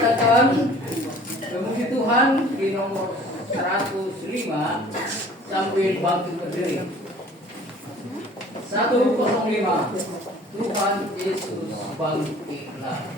kita akan memuji Tuhan di nomor 105 sambil bangkit berdiri. 105. Tuhan Yesus bangkitlah.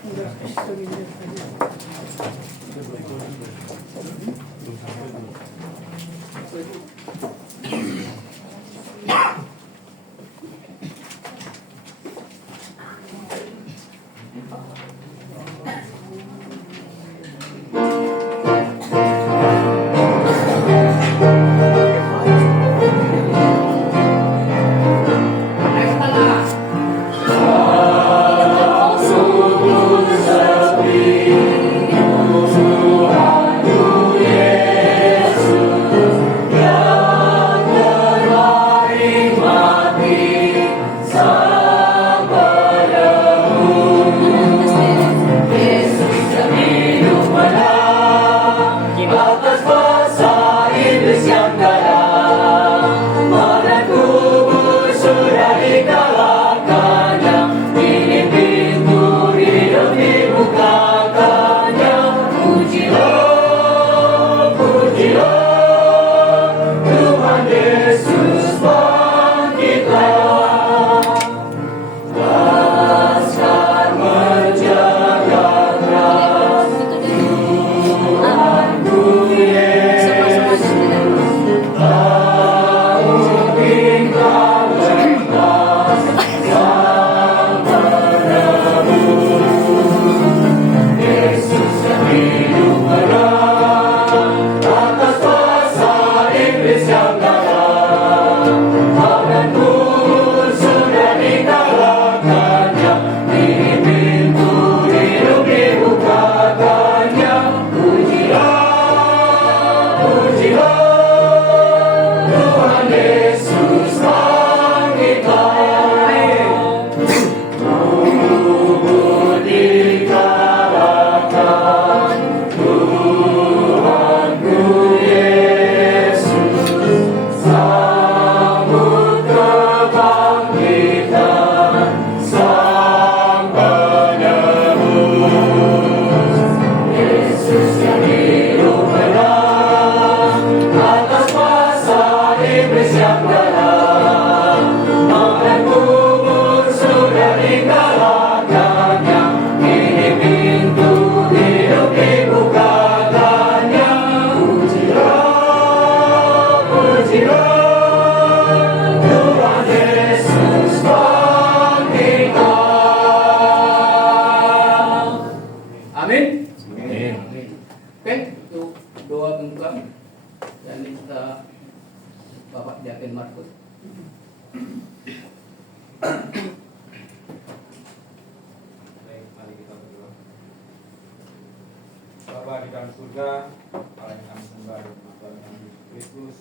Bapa di dalam surga, Allah yang kami sembah dan Tuhan Yesus Kristus,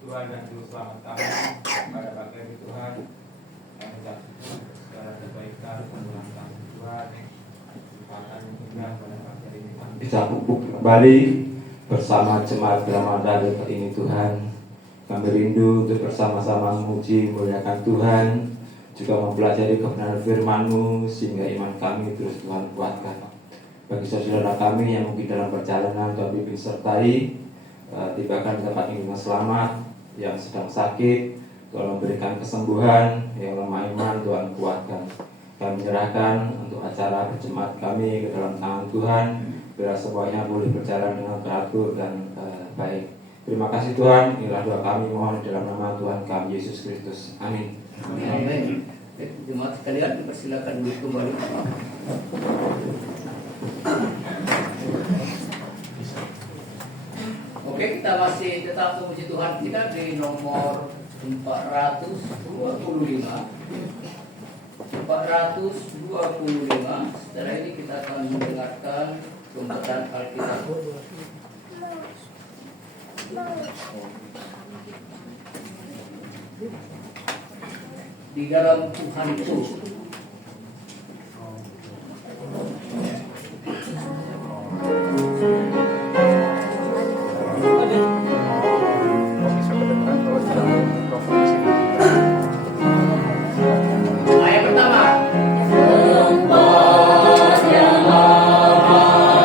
Tuhan dan Juru Selamat kami pada pagi ini Tuhan, kami mengucapkan segala kebaikan mengulang kasih Tuhan, limpahkan yang indah pada pagi ini kami bisa kumpul kembali bersama jemaat Ramadan ini Tuhan. Kami rindu untuk bersama-sama memuji memuliakan Tuhan, juga mempelajari kebenaran firman-Mu sehingga iman kami terus Tuhan kuatkan. Bagi saudara kami yang mungkin dalam perjalanan Tuhan bimbing sertai, tibakan tempat ini dengan selamat, yang sedang sakit Tuhan memberikan kesembuhan, yang lemah iman Tuhan kuatkan. Kami menyerahkan untuk acara berjemaat kami ke dalam tangan Tuhan, biar semuanya boleh berjalan dengan teratur dan baik. Terima kasih Tuhan, inilah doa kami mohon dalam nama Tuhan kami Yesus Kristus. Amin. Amin. Jemaat sekalian dipersilakan duduk kembali. Oke, kita masih tetap memuji Tuhan kita di nomor 425. 425. Setelah ini kita akan mendengarkan pembacaan Alkitab. Di dalam Tuhan itu ayat pertama. Tempat yang aman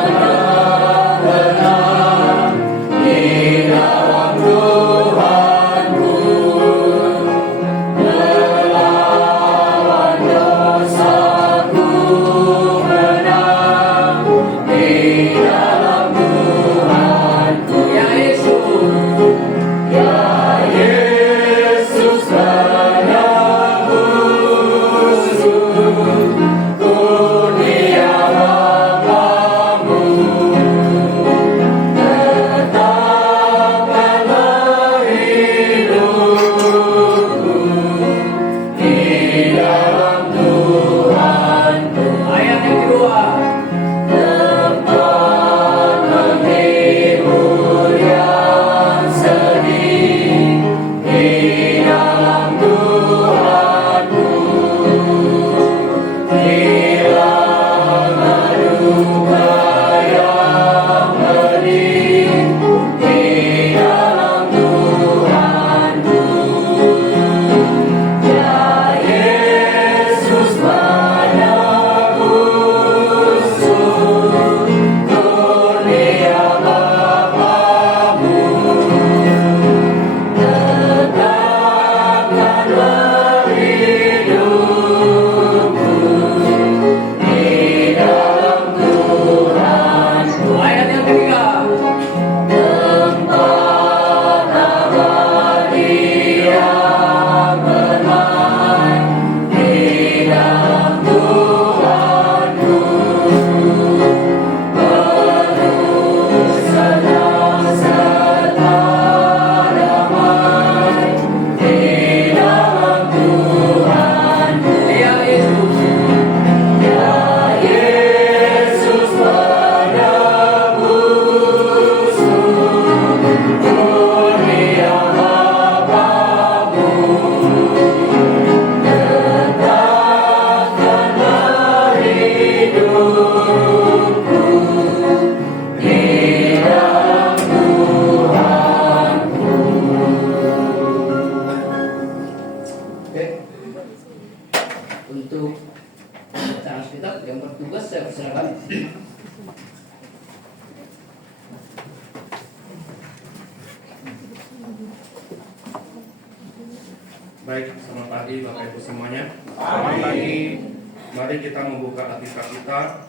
Baik, selamat pagi Bapak Ibu semuanya. Pagi. Mari kita membuka Alkitab kita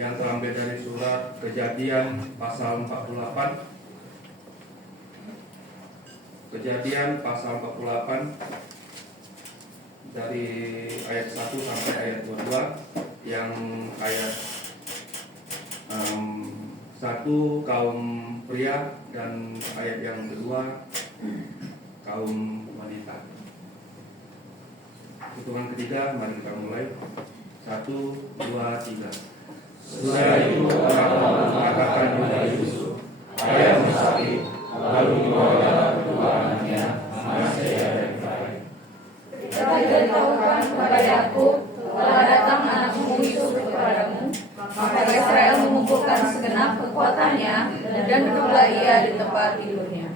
yang terambil dari surat Kejadian pasal 48. Kejadian pasal 48 dari ayat 1 sampai ayat 22, yang ayat 1 kaum pria dan ayat yang kedua kaum wanita. Hitungan ketiga, mari kita mulai. 1, 2, 3. Sesudah itu orang mengatakan kepada Yusuf, "Ayah sakit," lalu dibawa kedua anaknya, Manasye dan Efraim. Ketika diberitahukan kepada Yakub, telah datang anakmu Yusuf kepadamu, maka Israel mengumpulkan segenap kekuatannya dan duduklah ia di tempat tidurnya.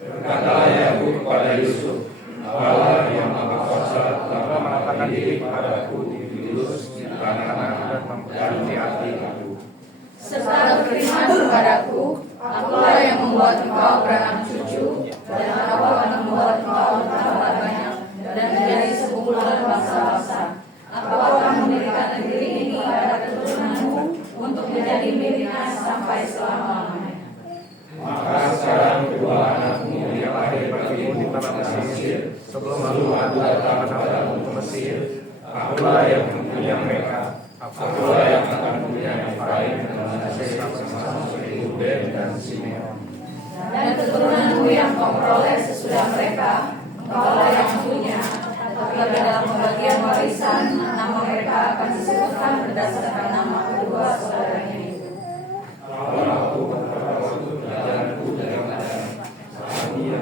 Berkatalah Yakub kepada Yusuf, "Allah yang Maha Kuasa telah menampakkan diri kepadaku di Filistus, di tanah dan di hati aku. Serta berfirman kepadaku, akulah yang membuat engkau beranak cucu, dan aku akan membuat engkau bertambah banyak dan menjadi sekumpulan bangsa-bangsa. Aku akan memberikan negeri ini pada keturunanmu untuk menjadi miliknya sampai selama-lamanya." Maka sekarang kedua anakmu yang lahir bagimu di tanah Mesir, sebelum aku datang kepadamu ke Mesir, akulah yang mempunyai mereka. Akulah yang akan mempunyai Efraim dan Manasye sama-sama Ruben dan Simeon. Dan keturunanmu yang kau peroleh sesudah mereka, engkaulah yang punya. Tetapi dalam pembagian warisan, nama mereka akan disebutkan berdasarkan nama kedua saudaranya itu. Kalau aku pada waktu jalanku dari Padang, saat dia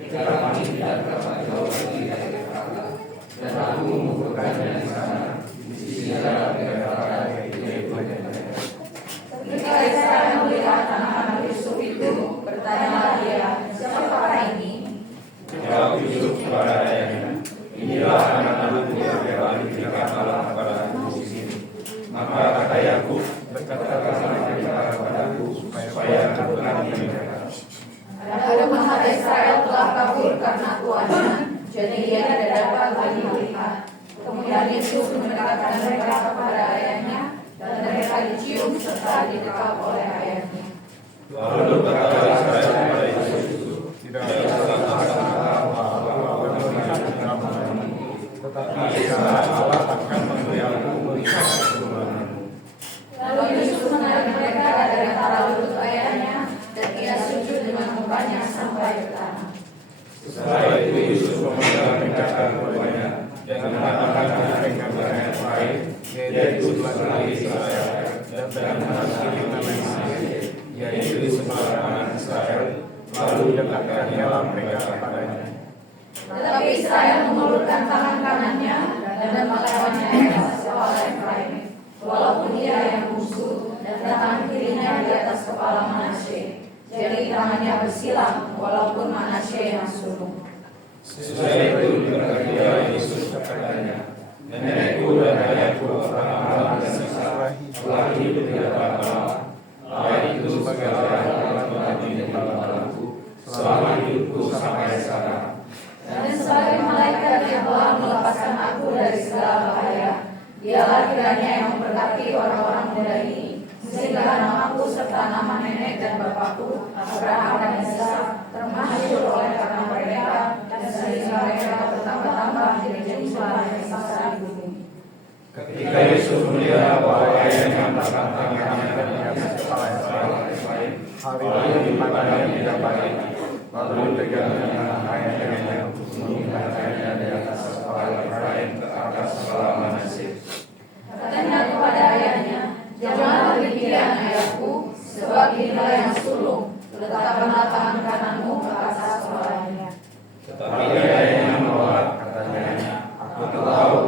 ketika kami tidak berapa jauh lagi dari Efrata, dan aku menguburkannya di sana, di sisi jalan Efrata yaitu Bethlehem. Ketika Israel melihat anak-anak Yusuf itu, bertanyalah dia, "Siapakah ini?" Jawab Yusuf kepada ayahnya, "Inilah anak-anakku yang diberikan Allah kepadaku di sini." Maka kata Yakub, "Berkatakanlah mereka kepadaku supaya aku berani mereka." Adapun mata Israel telah kabur karena tuannya, jadi dia tidak dapat lagi melihat. Kemudian Yusuf mendekatkan mereka kepada ayahnya, dan mereka dicium serta didekap oleh ayahnya. Lalu berkata Israel kepada Yusuf, "Tidak tetapi Allah akan memberi aku melihat keturunanmu." Lalu Yusuf menarik mereka dari antara lutut ayahnya, dan ia sujud dengan mukanya sampai ke tanah. Setelah itu Yusuf memerintahkan keduanya dan mengatakan kepada Efraim, yaitu sebelah Israel, dan mengakhiri nama Manasye, yaitu di sebelah kanan Israel, lalu dekatkannya mereka kepadanya. Tetapi Israel mengulurkan tangan kanannya dan melawannya di atas kepala Efraim, walaupun ia yang musuh, dan tangan kirinya di atas kepala Manasye. Jadi tangannya bersilang, walaupun Manasye yang sulung. Sesudah itu berkata Yusuf kepadanya, "Nenekku dan ayahku Abraham dan Ishak telah hidup di hadapan Allah. Baik itu segala yang telah terjadi di kepalaku selama hidupku sampai sekarang. Dan sebagai malaikat yang telah melepaskan aku dari segala bahaya, dialah kiranya yang memberkati orang-orang muda ini, sehingga namaku serta nama nenek dan bapakku Abraham dan Ishak termasyhur oleh karena mereka, dan sehingga mereka bertambah-tambah menjadi jumlah yang besar di bumi." Ketika Yusuf melihat bahwa ayahnya meletakkan tangannya di atas kepala Efraim, lalu dipandangnya tidak baik, lalu pegangnya ayahnya untuk mengingatkannya di atas kepala Efraim ke atas kepala Manasye. Katanya kepada ayahnya, "Janganlah demikian ayahku, sebab inilah yang sulung. Letakkanlah tangan kananmu ke atas kepalanya." Tetapi ayahnya menolak, katanya, "Aku tahu,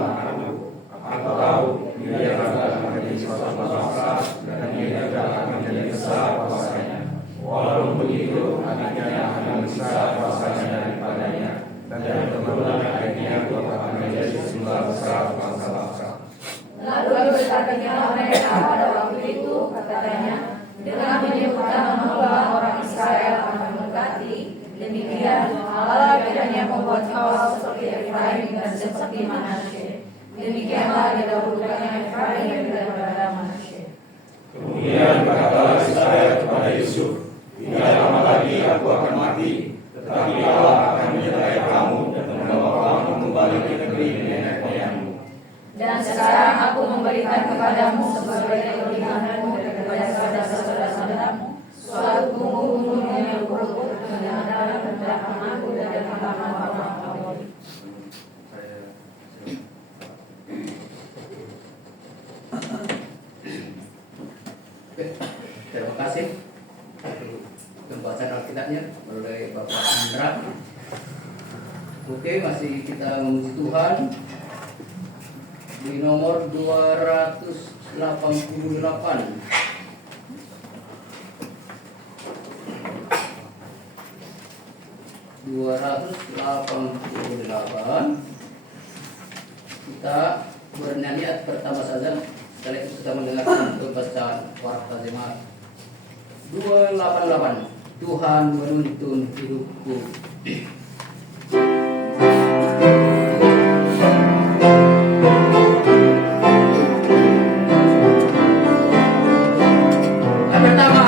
aku tahu, dia akan menjadi suatu bangsa dan dia akan menjadi besar kuasanya. Walaupun begitu, adiknya akan besar kuasanya daripadanya, dan keturunan adiknya akan menjadi jumlah besar bangsa-bangsa." Lalu bertanya mereka pada waktu itu, katanya, dengan menyebutkan nama Allah orang Israel akan memberkati, di Manasye. Demikianlah didahulukannya Efraim daripada Manasye. Kemudian berkatalah Israel kepada Yusuf, tidak lama lagi aku akan mati, tetapi Allah akan menyertai kamu dan membawa kamu kembali ke negeri nenek moyangmu. Dan sekarang aku memberikan kepadamu sebagai kelebihanmu daripada saudara-saudaramu suatu bumbu-bumbu yang berukut dengan darah rendahkan aku dari tangan orang Amori. Terima kasih. Pembacaan Alkitabnya oleh Bapak Indra. Oke, masih kita memuji Tuhan di nomor 288. Kita bernyanyi pertama saja. Setelah itu kita mendengarkan pembacaan warta jemaat 288. Tuhan menuntun hidupku. Yang pertama,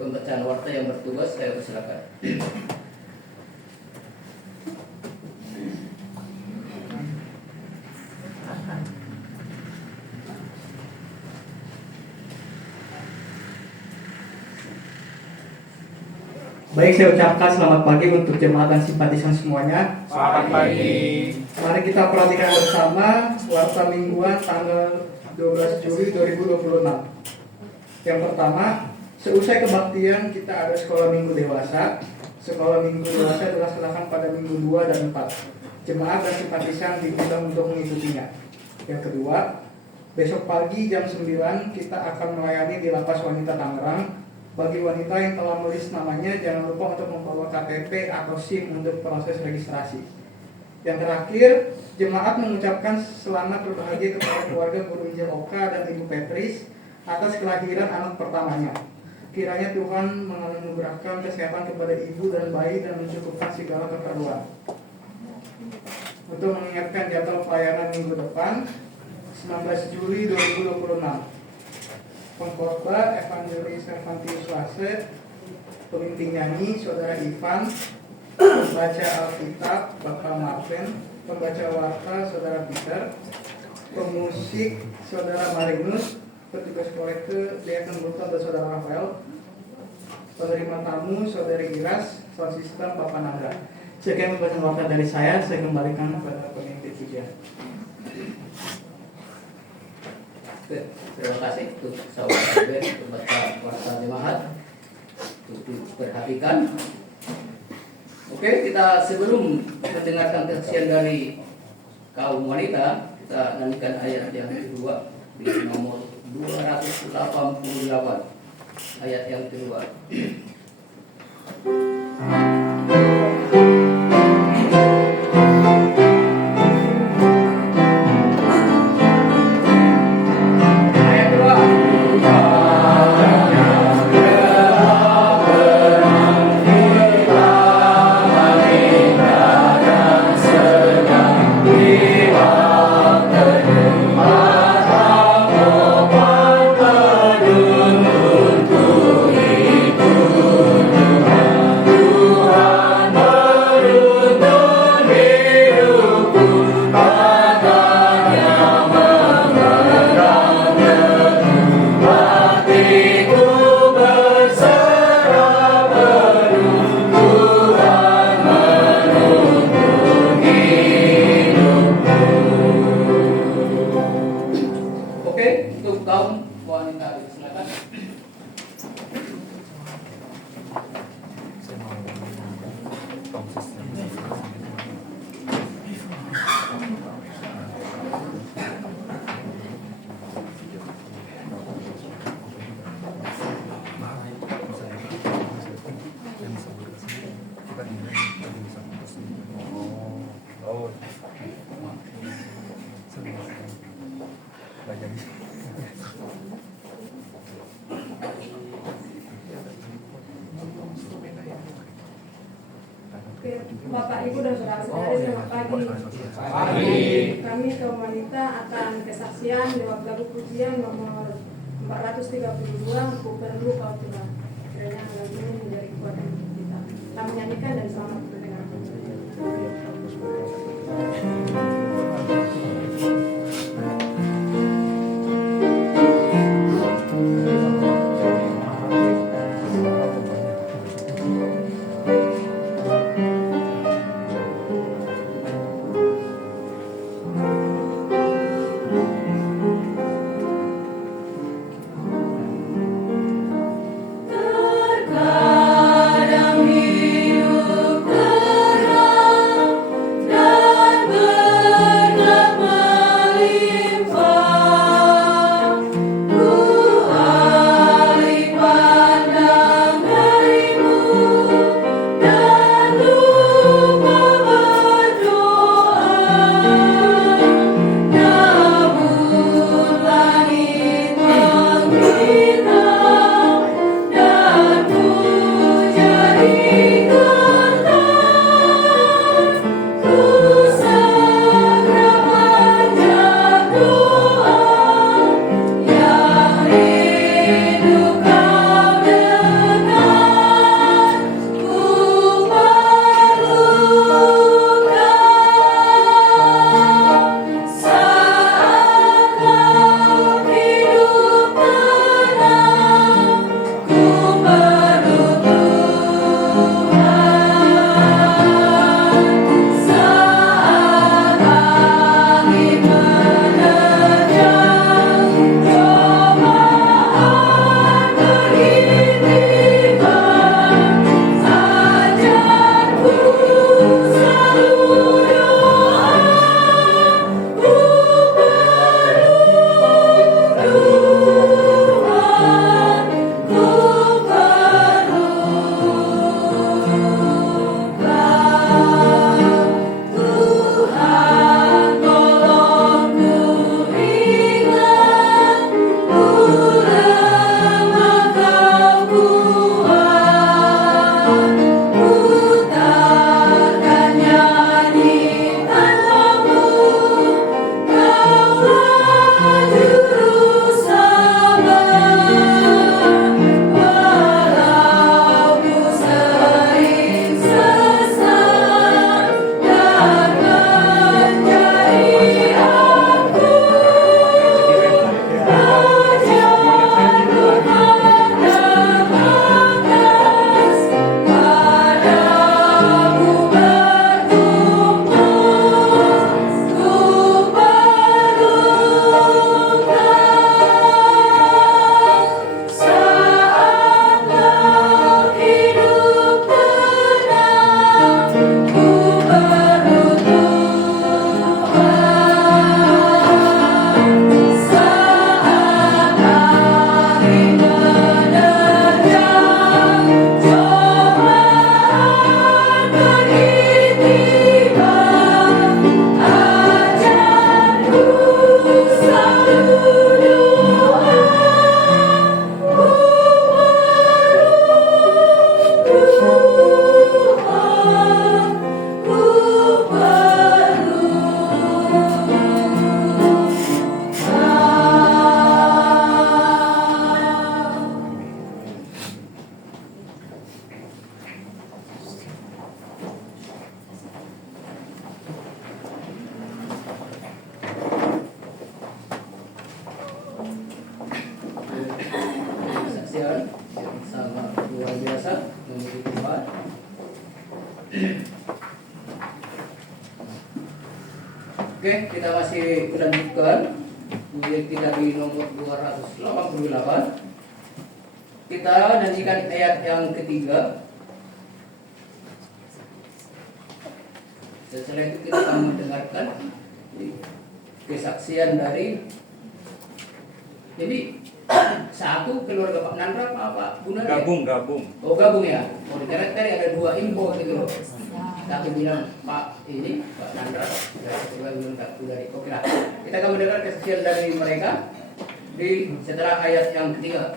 pembacaan warta yang bertugas saya persilakan. Baik, saya ucapkan selamat pagi untuk jemaat dan simpatisan semuanya. Selamat pagi. Mari kita perhatikan bersama warta mingguan tanggal 12 Juli 2026. Yang pertama, seusai kebaktian kita ada sekolah minggu dewasa. Sekolah minggu dewasa dilaksanakan pada minggu 2 dan 4. Jemaat dan simpatisan diundang untuk mengikutinya. Yang kedua, besok pagi jam 9 kita akan melayani di Lapas Wanita Tangerang. Bagi wanita yang telah menulis namanya, jangan lupa untuk membawa KTP atau SIM untuk proses registrasi. Yang terakhir, jemaat mengucapkan selamat berbahagia kepada keluarga Guru Injil Oka dan Ibu Petris atas kelahiran anak pertamanya. Kiranya Tuhan menganugerahkan kesehatan kepada ibu dan bayi dan mencukupkan segala keperluan. Untuk mengingatkan jadwal pelayanan minggu depan, 19 Juli 2026. Pengkhotbah Evangelis Servantius Wase, pemimpin nyanyi Saudara Ivan, pembaca Alkitab Bapak Marvin, pembaca warta Saudara Peter, pemusik Saudara Marinus, petugas kolekte Diakon Burton dan Saudara Rafael, penerima tamu Saudari Iras, sound system Bapak Nandra. Sekian pembacaan warta dari saya kembalikan kepada pemimpin pujian. Terima kasih untuk saudara Ben pembaca warta jemaat untuk diperhatikan. Oke, kita sebelum mendengarkan kesaksian dari kaum wanita, kita nyanyikan ayat yang kedua di nomor 288, ayat yang kedua. Tuhan tahun wanita. Silakan. Oke, Bapak Ibu dan saudara-saudari, selamat pagi. Kami kaum wanita akan kesaksian lewat lagu pujian nomor 432 Ku Perlu Kau Tuhan. Kiranya lagu ini menjadi kekuatan untuk kita. Kami nyanyikan dan selamat mendengarkan. Terkadang hidup Oke, kita masih lanjutkan Bukti dari nomor 288. Kita nantikan ayat yang ketiga. Setelah itu kita akan mendengarkan kesaksian dari jadi satu keluarga Pak Nandra apa Bunda? Gabung. Oh gabung ya. Oh karena tadi ada dua info gitu loh. Tapi bilang Pak ini Pak Nandra dari keluarga dari. Oke lah. Kita akan mendengar kesaksian dari mereka di setelah ayat yang ketiga.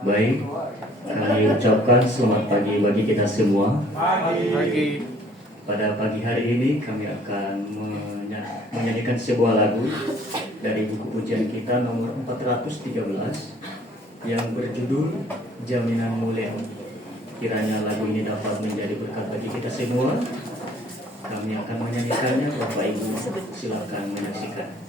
Baik, kami ucapkan selamat pagi bagi kita semua. Pagi. Pada pagi hari ini kami akan menyanyikan sebuah lagu dari buku pujian kita nomor 413 yang berjudul Jaminan Mulia. Kiranya lagu ini dapat menjadi berkat bagi kita semua. Kami akan menyanyikannya. Bapak Ibu silakan menyaksikan.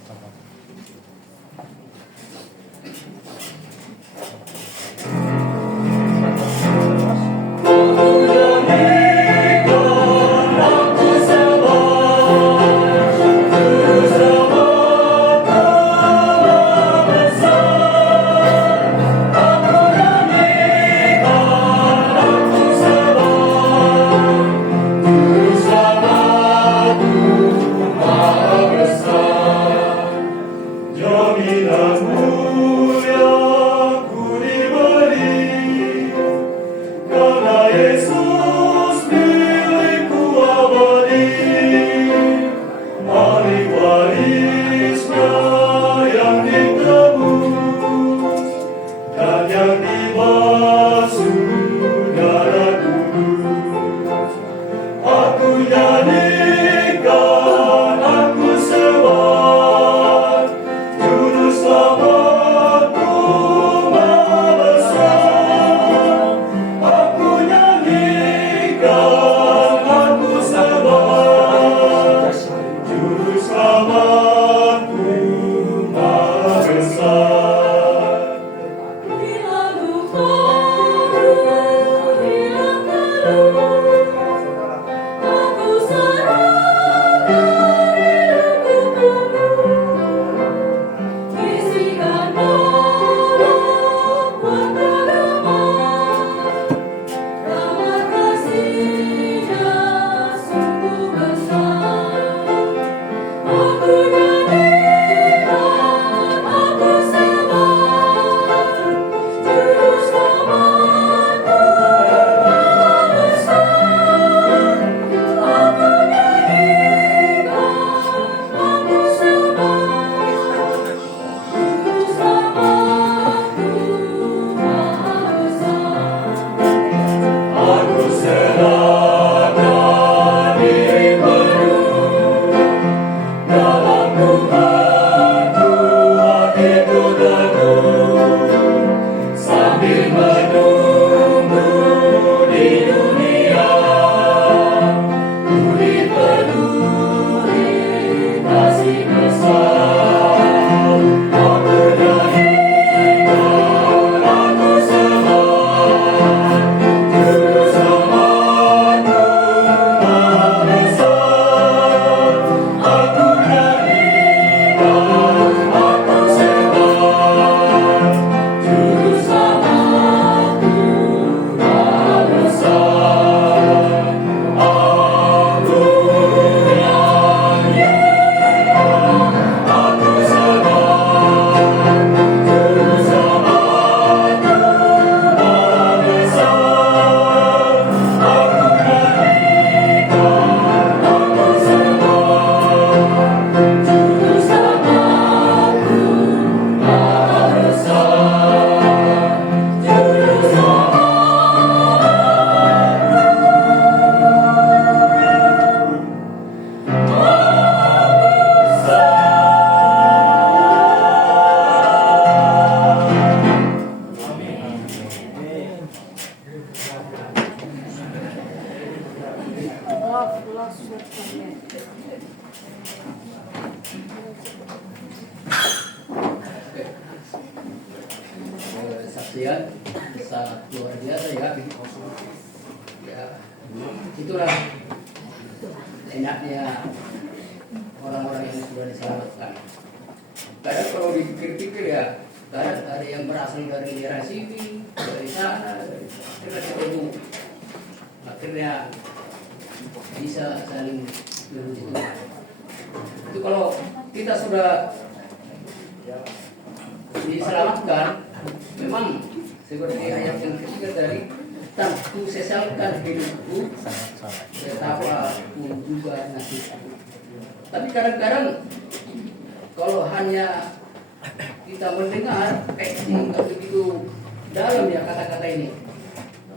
Saksian sangat luar biasa ya. Ya, itulah enaknya orang-orang yang sudah diselamatkan. Kadang kalau dipikir-pikir ya, kadang ada yang berasal dari daerah sini, dari sana, dari ketemu. Akhirnya bisa saling menuju. Itu kalau kita sudah diselamatkan, memang seperti ayat yang ketiga dari tak ku sesalkan hidupku betapa pun juga nasibku. Tapi kadang-kadang kalau hanya kita mendengar begitu dalam ya kata-kata ini.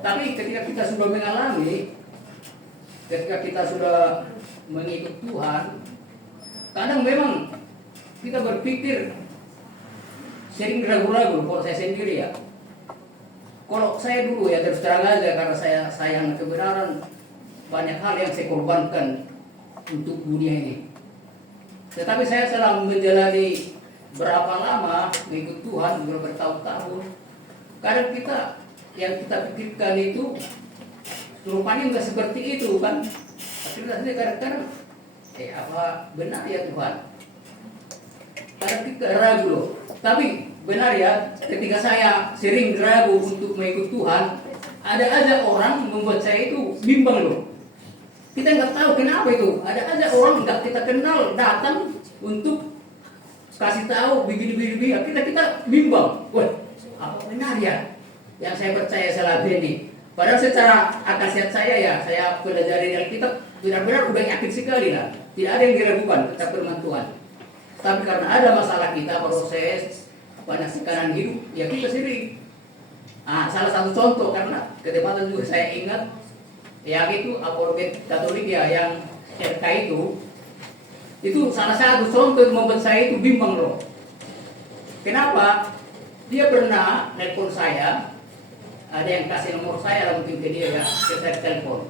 Tapi ketika kita sudah mengalami, ketika kita sudah mengikut Tuhan, kadang memang kita berpikir sering ragu-ragu. Kalau saya sendiri ya, kalau saya dulu ya terus terang aja, karena saya sayang kebenaran, banyak hal yang saya korbankan untuk dunia ini. Tetapi saya selama menjalani berapa lama mengikut Tuhan, sudah bertahun-tahun, kadang kita yang kita pikirkan itu rupanya nggak seperti itu kan. Akhirnya saya kadang-kadang apa benar ya Tuhan? Kadang kita ragu loh. Tapi benar ya, ketika saya sering ragu untuk mengikut Tuhan, ada aja orang membuat saya itu bimbang loh. Kita nggak tahu kenapa itu. Ada aja orang nggak kita kenal datang untuk kasih tahu begini-begini. Kita bimbang. Wah, apa benar ya yang saya percaya selama ini? Padahal secara akal sehat saya ya, saya pelajari dari Alkitab benar-benar udah yakin sekali lah. Tidak ada yang diragukan tentang firman Tuhan. Tapi karena ada masalah kita, proses banyak tekanan hidup, ya kita sendiri. Salah satu contoh karena ketepatan juga saya ingat, yang itu apologet Katolik ya, yang RK itu salah satu contoh yang membuat saya itu bimbang loh. Kenapa? Dia pernah telepon saya, ada yang kasih nomor saya lah mungkin ke dia ya, saya telepon.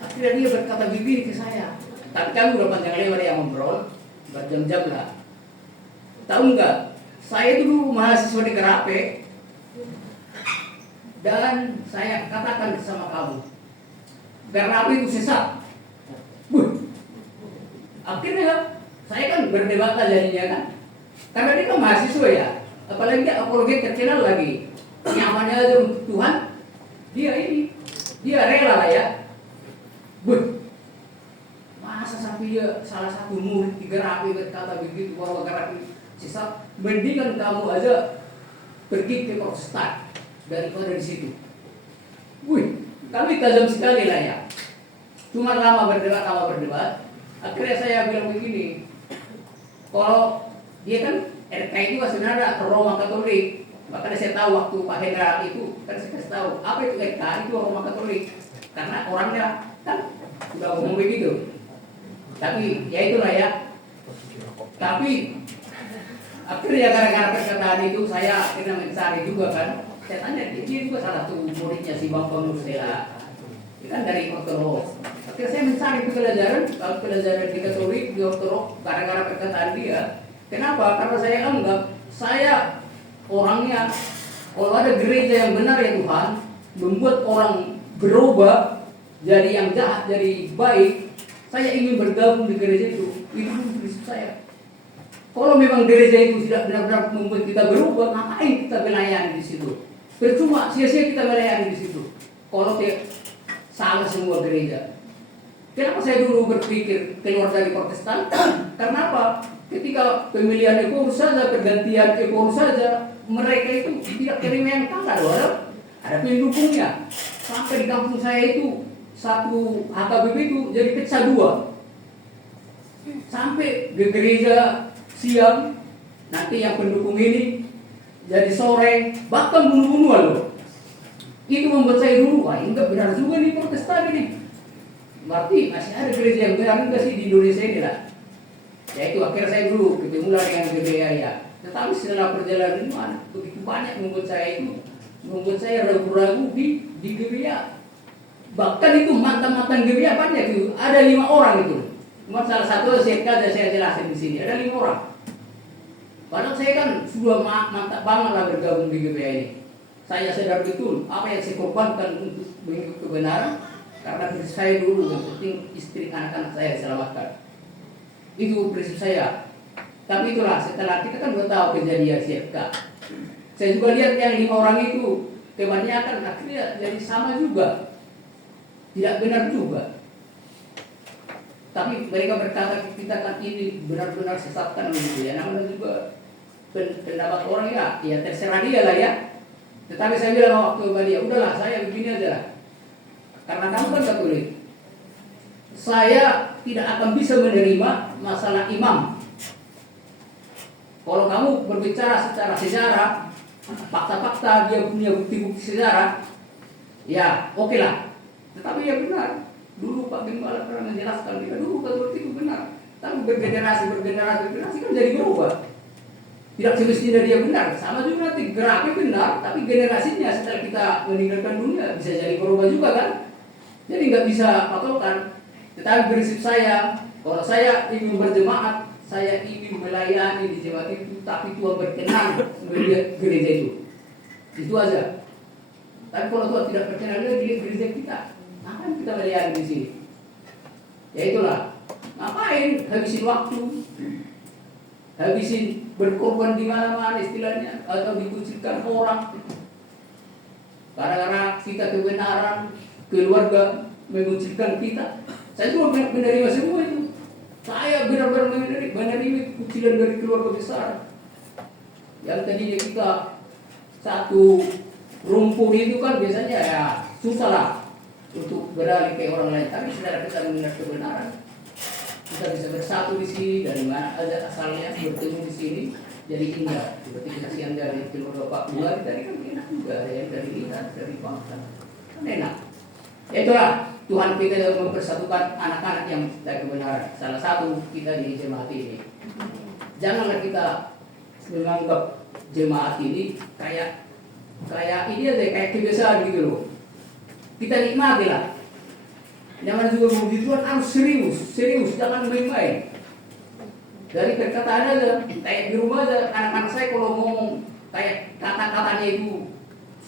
Akhirnya dia berkata begini ke saya. Tapi kami udah panjang lebar yang ngobrol, berjam-jam lah. Tahu nggak? Saya itu dulu mahasiswa di Kerape, dan saya katakan sama kamu, Kerape itu sesat. Akhirnya saya kan berdebat jadinya kan, karena dia kan mahasiswa ya, apalagi dia apologet terkenal lagi, nyamannya aja untuk Tuhan, dia rela lah ya. Masa sampai dia salah satu murid di Kerape berkata begitu bahwa Kerape sesat, mendingan kamu aja pergi ke Protestan daripada di situ. Kami tajam sekali lah ya. Cuma lama berdebat. Akhirnya saya bilang begini, kalau dia kan RK itu sebenarnya Roma Katolik, makanya saya tahu waktu Pak Hendra itu kan saya kasih tahu apa itu RK, itu Roma Katolik, karena orangnya kan sudah ngomong begitu. Tapi ya itulah ya. Tapi akhirnya gara-gara perkataan itu saya kena mencari juga kan. Saya tanya, dia juga salah satu muridnya si Bambang Nustela, kan dari Ortodoks. Akhirnya saya mencari pelajaran, kalau pelajaran di Katolik, di Ortodoks, gara-gara perkataan dia. Kenapa? Karena saya anggap saya orangnya, kalau ada gereja yang benar ya Tuhan, membuat orang berubah jadi yang jahat, jadi baik, saya ingin bergabung di gereja itu. Itu prinsip saya. Kalau memang gereja itu tidak benar-benar membuat kita berubah, ngapain kita melayani di situ? Percuma, sia-sia kita melayani di situ. Kalau salah semua gereja. Kenapa saya dulu berpikir keluar dari Protestan? Karena apa? Ketika pemilihan ekonomi saja, pergantian ekonomi saja, mereka itu tidak terima yang kalah, ada pendukungnya. Sampai di kampung saya itu satu HKBP itu jadi pecah dua. Sampai ke gereja siang, nanti yang pendukung ini jadi sore, bahkan bunuh-bunuhan loh. Itu membuat saya dulu, enggak benar juga nih Protestan ini. Berarti masih ada gereja yang benar enggak sih di Indonesia ini lah. Ya itu akhirnya saya dulu ketemulah dengan GBA ya. Tetapi setelah perjalanan begitu banyak membuat saya ragu-ragu di GBA. Bahkan itu mantan-mantan GBA banyak itu, ada 5 orang itu. Cuma salah satu saya jelasin di sini, ada 5 orang. Padahal saya kan sudah mantap banget lah bergabung di GBA ini. Saya sadar betul apa yang saya korbankan untuk mengikut kebenaran, karena prinsip saya dulu yang penting istri anak-anak saya diselamatkan. Itu prinsip saya. Tapi itulah setelah kita kan udah tahu kejadian CFK. Saya juga lihat yang 5 orang itu kebanyakan akhirnya jadi sama juga, tidak benar juga. Tapi mereka berkata kita kan ini benar-benar sesatkan begitu ya. Namanya juga pendapat orang ya terserah dia lah ya. Tetapi saya bilang waktu ke dia, udahlah saya begini aja lah. Karena kamu kan Katolik, saya tidak akan bisa menerima masalah imam. Kalau kamu berbicara secara sejarah, fakta-fakta dia punya bukti-bukti sejarah, ya oke lah. Tetapi ya benar, dulu Pak Gembala pernah menjelaskan kita dulu Katolik itu benar. Tapi bergenerasi kan jadi berubah. Tidak semestinya dia benar, sama juga nanti geraknya benar, tapi generasinya setelah kita meninggalkan dunia bisa jadi berubah juga kan. Jadi nggak bisa patokan. Tetapi prinsip saya, kalau saya ingin berjemaat, saya ingin melayani di jemaat itu, tapi Tuhan berkenan melihat gereja itu. Itu aja. Tapi kalau Tuhan tidak berkenan melihat gereja kita, ngapain kita melayani di sini? Ya itulah. Ngapain habisin waktu, habisin berkorban di mana-mana istilahnya, atau dikucilkan orang. Karena kita kebenaran, keluarga mengucilkan kita. Saya juga menerima semua itu. Saya benar-benar menerima kucilan dari keluarga besar. Yang tadinya kita satu rumpun itu kan biasanya ya susah lah untuk beralih ke orang lain. Tapi saudara kita mendengar kebenaran, kita bisa bersatu di sini, dari mana aja asalnya bertemu di sini, jadi indah. Seperti kesaksian dari keluarga Pak Buari tadi kan enak juga, ada yang dari lihat, dari bangsa, kan enak. Itulah Tuhan kita yang mempersatukan anak-anak yang dari kebenaran. Salah satu kita di jemaat ini. Janganlah kita menganggap jemaat ini kayak ini aja, kayak kebiasaan gitu loh. Kita nikmati lah. Jangan juga begitu Tuhan, harus serius, jangan main-main. Dari perkataan aja, kayak di rumah aja, anak-anak saya kalau ngomong kayak kata-katanya itu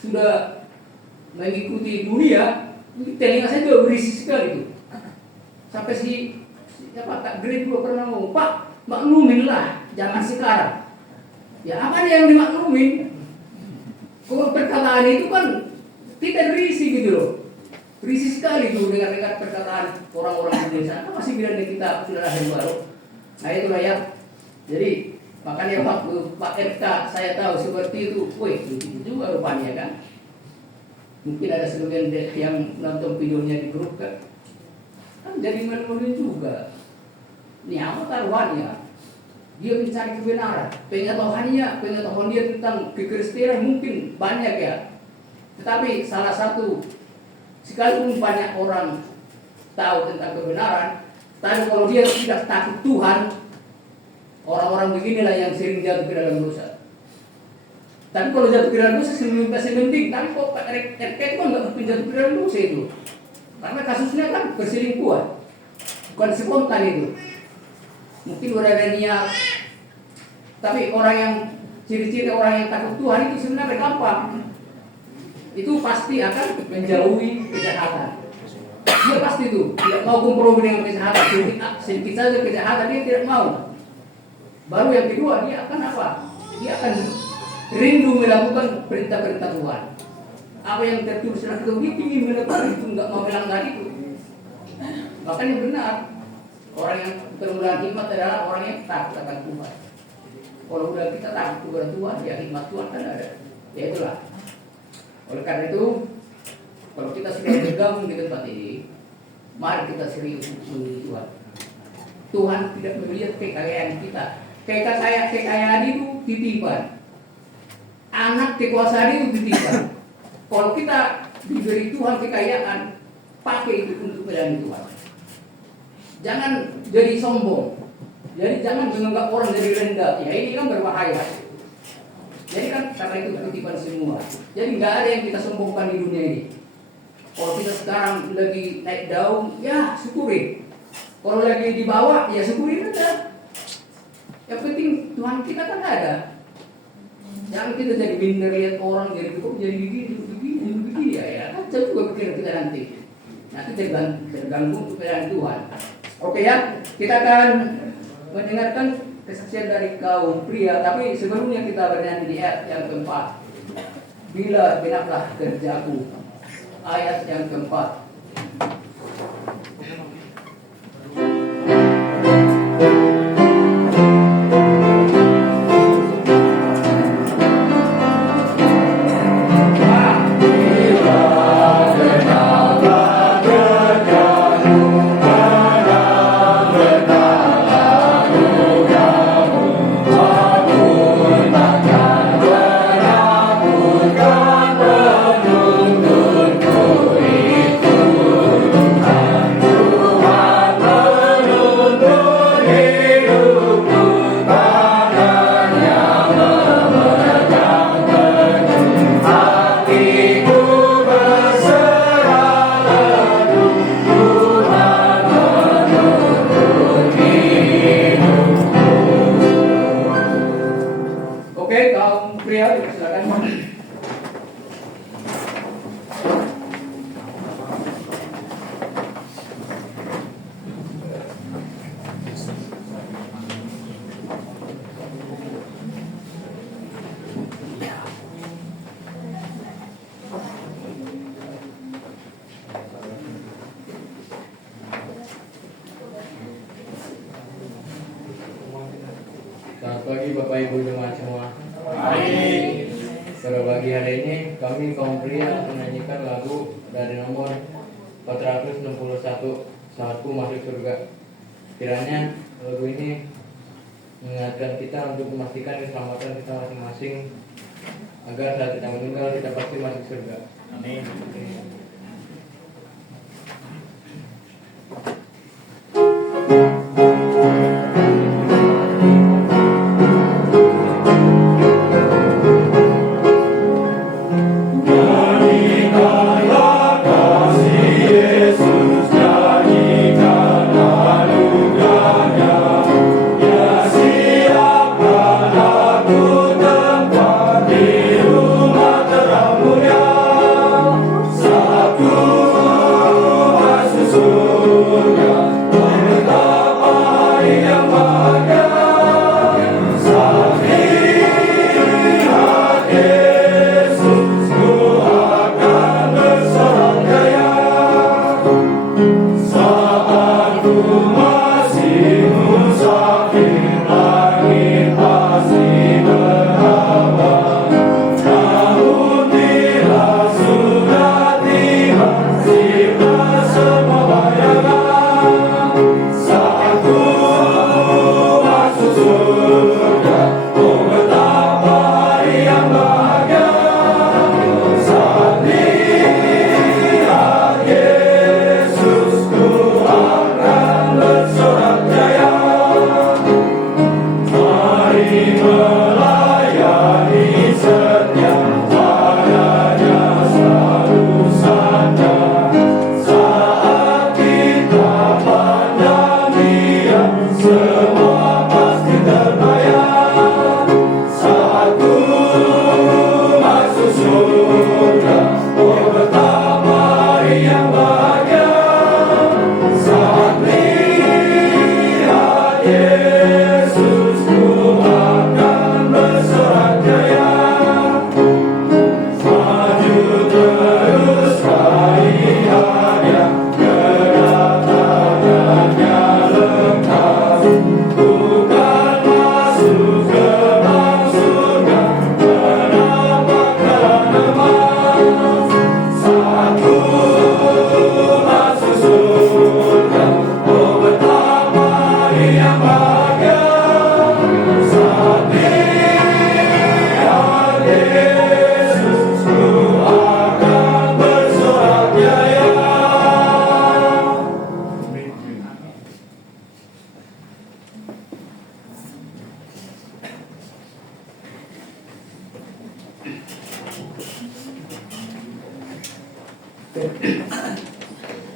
sudah mengikuti dunia, telinga saya juga berisik sekali itu. Sampai Kak Green juga pernah ngomong, Pak, maklumin lah, jangan sekarang. Ya apa yang dimaklumin? Kalau perkataan itu kan tidak berisi gitu loh. Berisi sekali tuh dengar-dengar perkataan orang-orang di desa. Apa masih bilangnya kita sudah lahir baru? Nah itulah ya. Jadi makanya Pak RK saya tahu seperti itu. Wih, itu juga rupanya kan. Mungkin ada sebagian yang nonton videonya di grup kan. Kan jadi malu-malu juga. Ini apa taruhannya? Dia mencari kebenaran. Pengetahuan dia tentang kekristenan mungkin banyak ya. Tetapi salah satu, sekalipun banyak orang tahu tentang kebenaran, tapi kalau dia tidak takut Tuhan, orang-orang beginilah yang sering jatuh ke dalam dosa. Tapi kalau jatuh ke dalam dosa masih penting. Tapi kok RK itu kan nggak mungkin jatuh ke dalam dosa itu, karena kasusnya kan perselingkuhan, bukan spontan itu. Mungkin udah ada niat. Tapi orang yang ciri-ciri orang yang takut Tuhan itu sebenarnya gampang. Itu pasti akan menjauhi kejahatan. Dia pasti itu tidak mau kompromi dengan kejahatan. Sedikit saja kejahatan dia tidak mau. Baru yang kedua dia akan apa? Dia akan rindu melakukan perintah-perintah Tuhan. Apa yang tertulis dalam kitab, dia ingin melakukan itu, nggak mau melanggar itu. Makanya benar, orang yang kemudahan hikmat adalah orang yang takut akan Tuhan. Kalau udah kita takut kepada Tuhan, ya hikmat Tuhan kan ada. Ya itulah. Oleh karena itu, kalau kita sudah bergabung di tempat ini, mari kita serius menuju Tuhan. Tuhan tidak melihat kekayaan kita. Kekayaan itu titipan. Anak kekuasaan itu titipan. Kalau kita diberi Tuhan kekayaan, pakai itu untuk melayani Tuhan. Jangan jadi sombong. Jadi jangan menganggap orang jadi rendah. Ya ini kan berbahaya. Jadi kan karena itu titipan semua. Jadi nggak ada yang kita sombongkan di dunia ini. Kalau kita sekarang lagi naik daun, ya syukuri. Kalau lagi di bawah, ya syukuri saja. Yang penting Tuhan kita kan ada. Jangan kita jadi minder lihat orang jadi kok jadi begini ya. Kan saya juga pikir kita nanti terganggu kepada Tuhan. Oke ya, kita akan mendengarkan kesaksian dari kaum pria. Tapi sebelumnya kita bernyanyi di ayat yang keempat. Bila genaplah kerjaku. Ayat yang keempat. Oke, kaum pria silakan. Selamat pagi Bapak Ibu jemaat semua. Pada pagi hari ini kami kaum pria menyanyikan lagu dari nomor 461 Saatku Masuk Surga. Kiranya lagu ini mengingatkan kita untuk memastikan keselamatan kita masing-masing agar saat kita meninggal kita pasti masuk surga. Amin.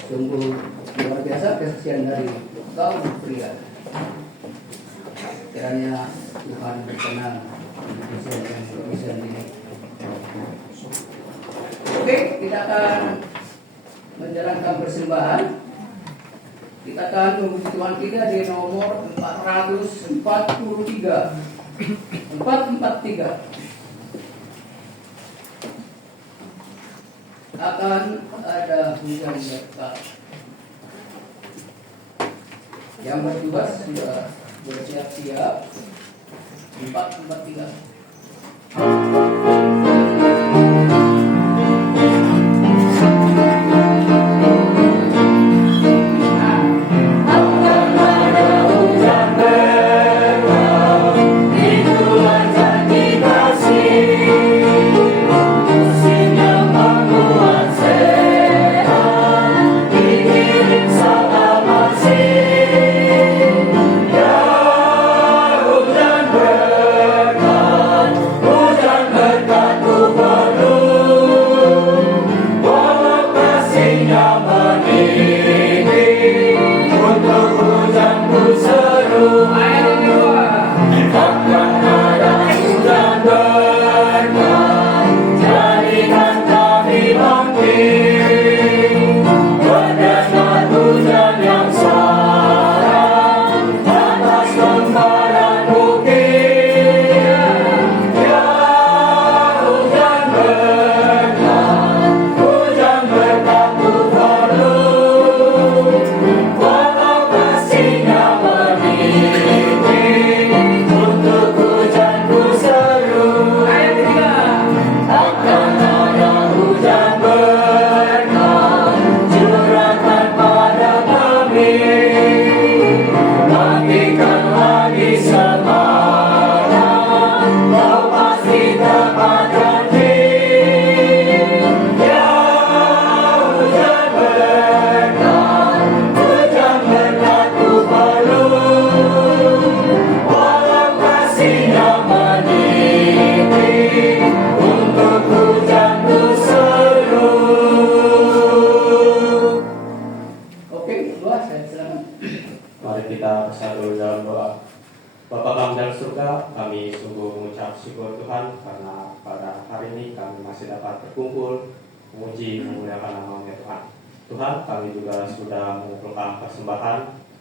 Sungguh luar biasa kesaksian dari kaum pria. Kiranya Tuhan berkenan bisa ini. Oke, kita akan menjalankan persembahan. Kita akan memuji Tuhan kita di nomor 443. 443. Akan ada hujan berkat. Yang bertugas sudah bersiap-siap. 443.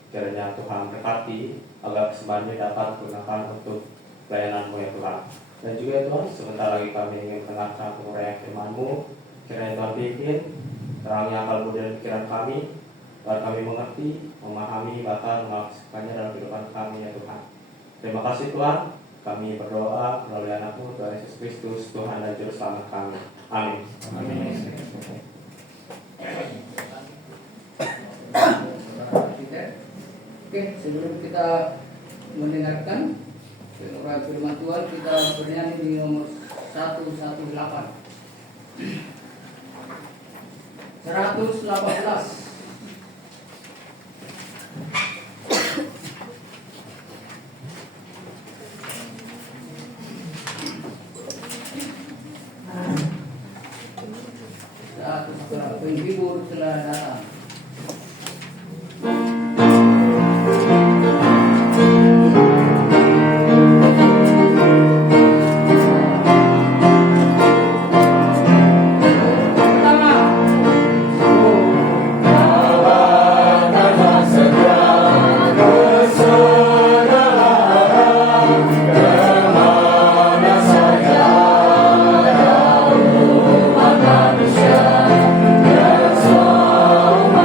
Kiranya Tuhan berkati agar persembahan ini dapat digunakan untuk pelayanan-Mu ya Tuhan. Dan juga ya Tuhan, sebentar lagi kami ingin mendengarkan penguraian firman-Mu. Kiranya Tuhan bikin terangnya akal budi dan pikiran kami, agar kami mengerti, memahami, bahkan melaksanakannya dalam kehidupan kami ya Tuhan. Terima kasih Tuhan, kami berdoa melalui anak-Mu Tuhan Yesus Kristus, Tuhan dan Juru Selamat kami. Amin. Amin. Oke, sebelum kita mendengarkan firman Tuhan, kita bernyanyi di nomor 118. 118. Penghibur telah datang. Manusia yang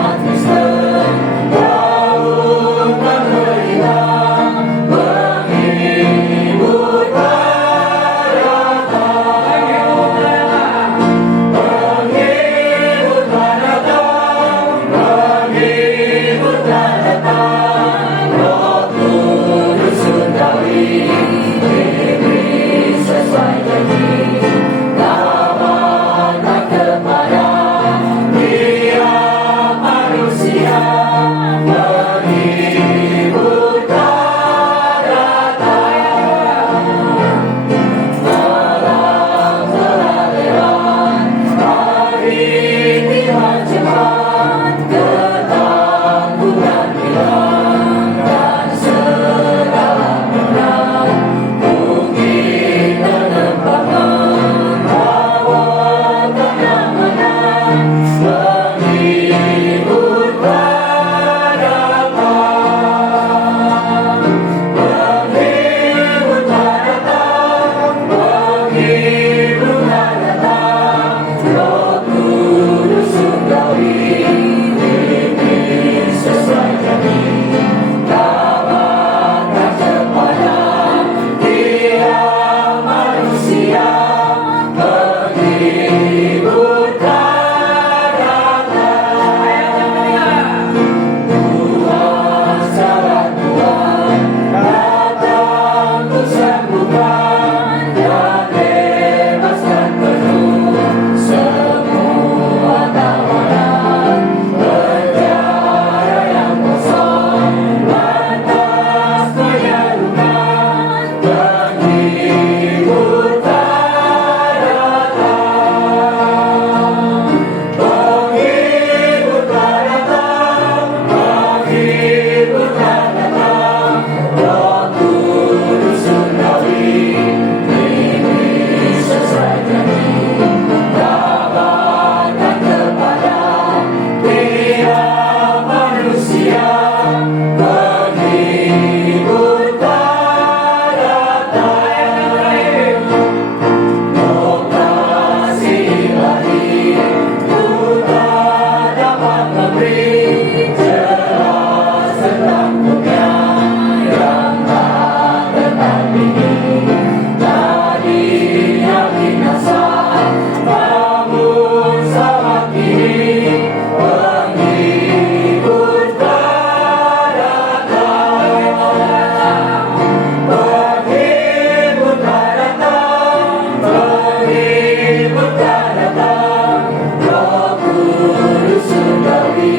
Oke,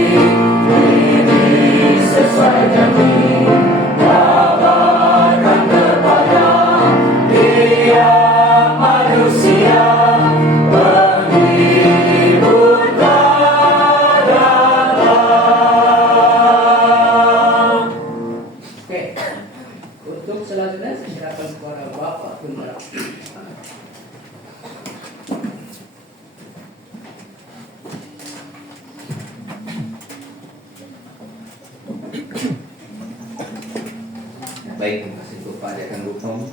untuk selanjutnya saya serahkan kepada Bapak Gembala. Baik, terima kasih untuk Pak Dekan Guptom.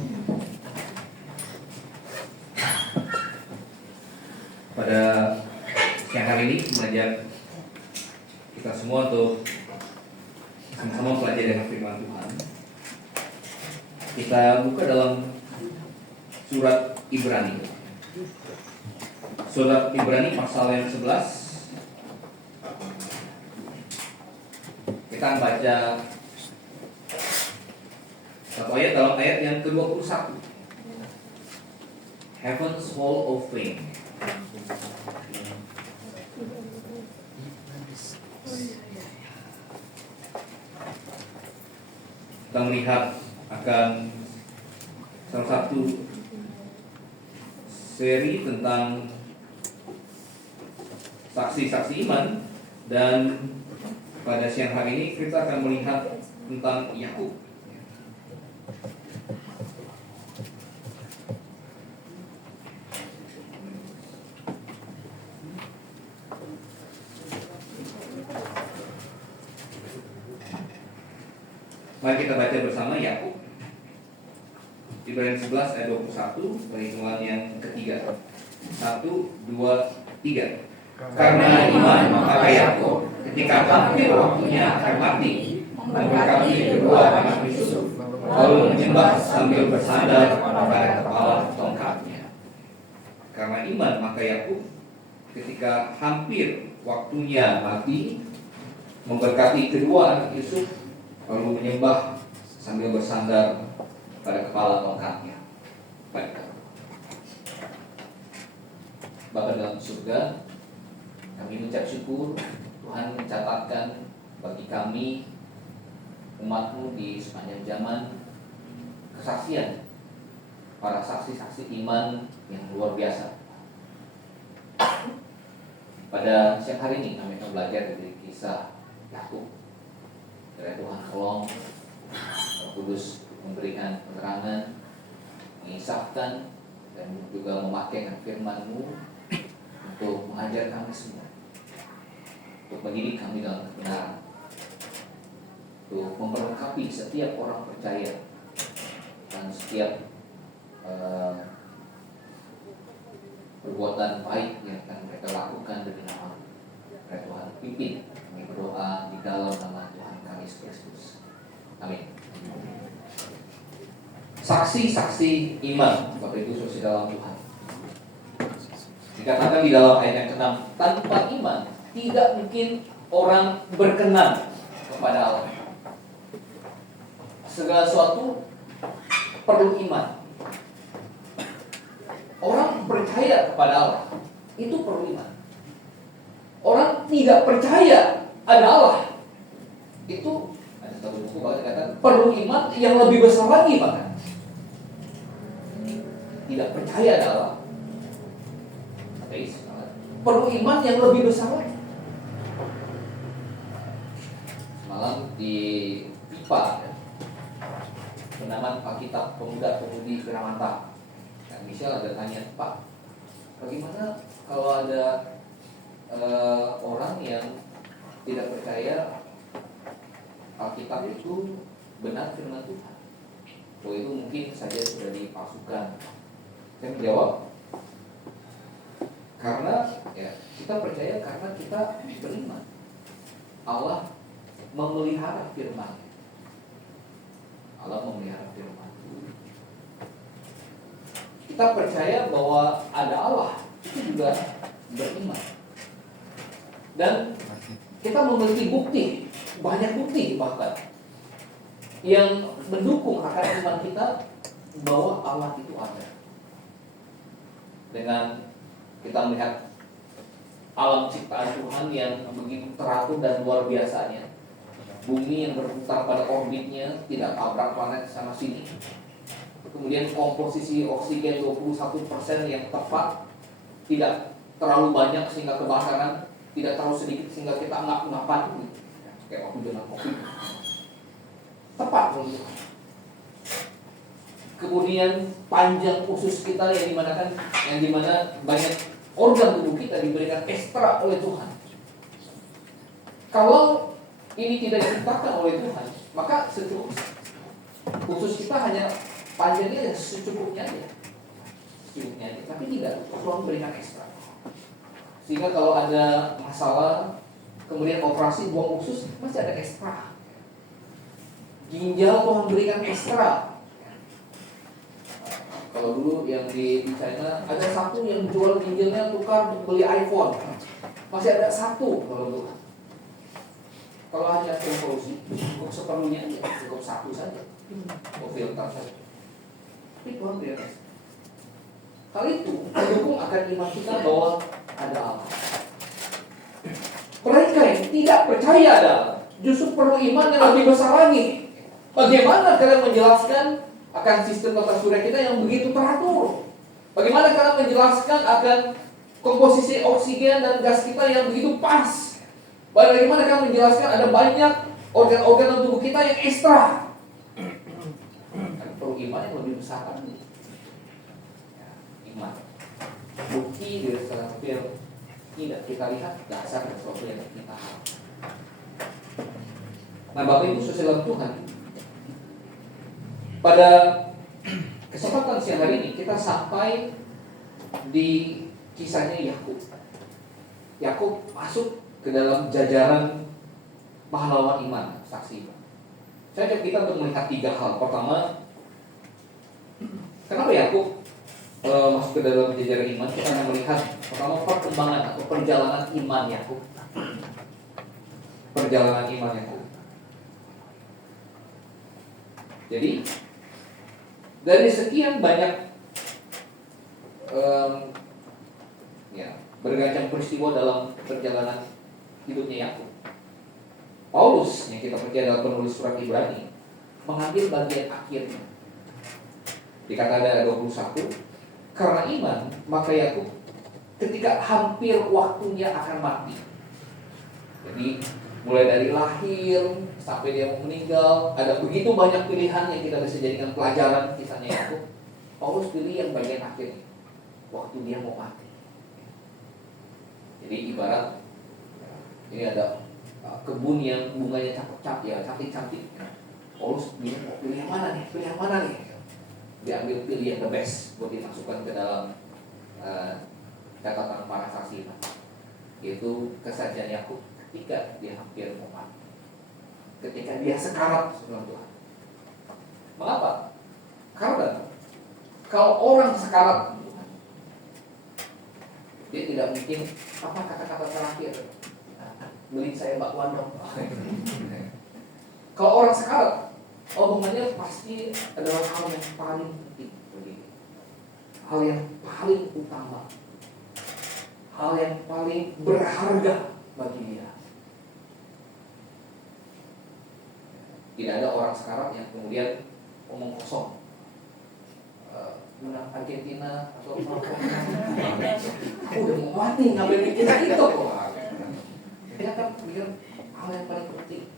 Pada siang hari ini mengajak kita semua untuk sama-sama mempelajari dengan firman Tuhan. Kita buka dalam surat Ibrani. Surat Ibrani pasal yang 11. Kita akan baca satu ayat dalam ayat yang ke-21. Heaven's Hall of Fame. Kita melihat akan salah satu seri tentang saksi-saksi iman, dan pada siang hari ini kita akan melihat tentang Yakub. Mari kita baca bersama Yakub. Ibrani 11 ayat 21, perhitungan yang ketiga. 1, 2, 3. Karena iman maka Yakub ketika hampir waktunya akan mati memberkati kedua anak Yusuf, lalu menyembah sambil bersandar pada kepala tongkatnya. Karena iman maka Yakub ketika hampir waktunya mati memberkati kedua anak Yusuf, lalu menyembah sambil bersandar pada kepala tongkatnya. Baik. Bapa dalam surga, kami mengucap syukur Tuhan mencatatkan bagi kami umat-Mu di sepanjang zaman kesaksian para saksi-saksi iman yang luar biasa. Pada siang hari ini kami akan belajar dari kisah Yakub. Dari Tuhan tolong Roh Kudus memberikan penerangan, mengisahkan, dan juga memakai firman-Mu untuk mengajar kami semua, untuk mendidik kami dalam kebenaran, untuk memperlengkapi setiap orang percaya dan setiap perbuatan baik yang akan mereka lakukan demi nama Tuhan. Pimpin kami berdoa di dalam nama Tuhan kami Yesus Kristus. Amin. Saksi-saksi iman, Bapak Ibu Saudara dalam Tuhan. Dikatakan di dalam ayat yang ke-6, tanpa iman tidak mungkin orang berkenan kepada Allah. Segala sesuatu perlu iman. Orang percaya kepada Allah itu perlu iman. Orang tidak percaya ada Allah itu, ada satu buku bahwa dikatakan perlu iman yang lebih besar lagi, bahkan tidak percaya ada Allah. Perlu iman yang lebih besar lagi. Malam di IPA ya, penaman Alkitab Pemuda-Pemudi Piramanta, dan Michelle ada tanya, Pak, bagaimana kalau ada orang yang tidak percaya Alkitab itu benar firman Tuhan? Oh, itu mungkin saja sudah dipalsukan. Saya menjawab, karena ya, kita percaya karena kita beriman. Allah memelihara firman. Allah memelihara firman. Kita percaya bahwa ada Allah, itu juga beriman. Dan kita memiliki bukti, banyak bukti bahkan yang mendukung akan iman kita bahwa Allah itu ada. Dengan kita melihat alam ciptaan Tuhan yang begitu teratur dan luar biasanya. Bumi yang berputar pada orbitnya, tidak tabrak planet sana sini. Kemudian komposisi oksigen 21% yang tepat, tidak terlalu banyak sehingga kebakaran, tidak terlalu sedikit sehingga kita ngap-ngapan kayak waktu dengan COVID. Tepat untuk. Kemudian panjang usus kita yang dimana banyak organ tubuh kita diberikan ekstra oleh Tuhan. Kalau ini tidak diciptakan oleh Tuhan, maka usus kita hanya panjangnya secukupnya aja. Tapi tidak, Tuhan berikan ekstra. Sehingga kalau ada masalah, kemudian operasi buang usus, masih ada ekstra. Ginjal Tuhan berikan ekstra. Kalau dulu yang di China ada satu yang jual ginjalnya tukar beli iPhone, masih ada satu kalau dulu. Kalau hanya revolusi, cukup seperlunya aja, cukup satu saja, filter saja. Tapi Tuhan berikan ekstra. Hal itu mendukung akan iman kita bahwa ada Allah. Mereka yang tidak percaya ada Allah justru perlu iman yang lebih besar lagi. Bagaimana kalian menjelaskan akan sistem tata surya kita yang begitu teratur? Bagaimana kalian menjelaskan akan komposisi oksigen dan gas kita yang begitu pas? Bagaimana kalian menjelaskan ada banyak organ-organ tubuh kita yang ekstra? Perlu iman yang lebih besar lagi. Iman. Bukti dari hampir tidak kita lihat dasar dari sesuatu yang kita. Nah, Bapak Ibu saudara Tuhan, pada kesempatan siang hari ini kita sampai di kisahnya Yakub. Yakub masuk ke dalam jajaran pahlawan iman, saksi iman. Saya ajak kita untuk melihat 3 hal. Pertama, kenapa Yakub masuk ke dalam jajaran iman? Kita akan melihat pertama perkembangan atau perjalanan iman Yakub. Perjalanan iman Yakub. Jadi dari sekian banyak beragam peristiwa dalam perjalanan hidupnya Yakub, Paulus yang kita percaya dalam penulis surat Ibrani mengambil bagian akhirnya. Dikatakan ada 21, karena iman maka Yakub ketika hampir waktunya akan mati. Jadi mulai dari lahir sampai dia mau meninggal, ada begitu banyak pilihan yang kita bisa jadikan pelajaran kisahnya Yakub. Paulus pilih yang bagian akhir, waktu dia mau mati. Jadi ibarat ini ada kebun yang bunganya cantik-cantik. Paulus bilang mau pilih yang mana nih? Pilih yang mana nih? Dia ambil pilih yang the best buat dimasukkan ke dalam catatan para saksi, yaitu kesaksian Yakub ketika dia hampir mau mati. Ketika dia sekarat sebelum Tuhan. Mengapa? Karena kalau orang sekarat, dia tidak mungkin apa kata-kata terakhir. Beli saya bakwan dong. Kalau orang sekarat, omongannya pasti adalah hal yang paling penting, hal yang paling utama, hal yang paling berharga bagi dia. Tidak ada orang sekarang yang kemudian omong kosong, menang Argentina atau apa. Aku udah mau mati ngambil kita itu kok. Dia kan pikir hal yang paling penting.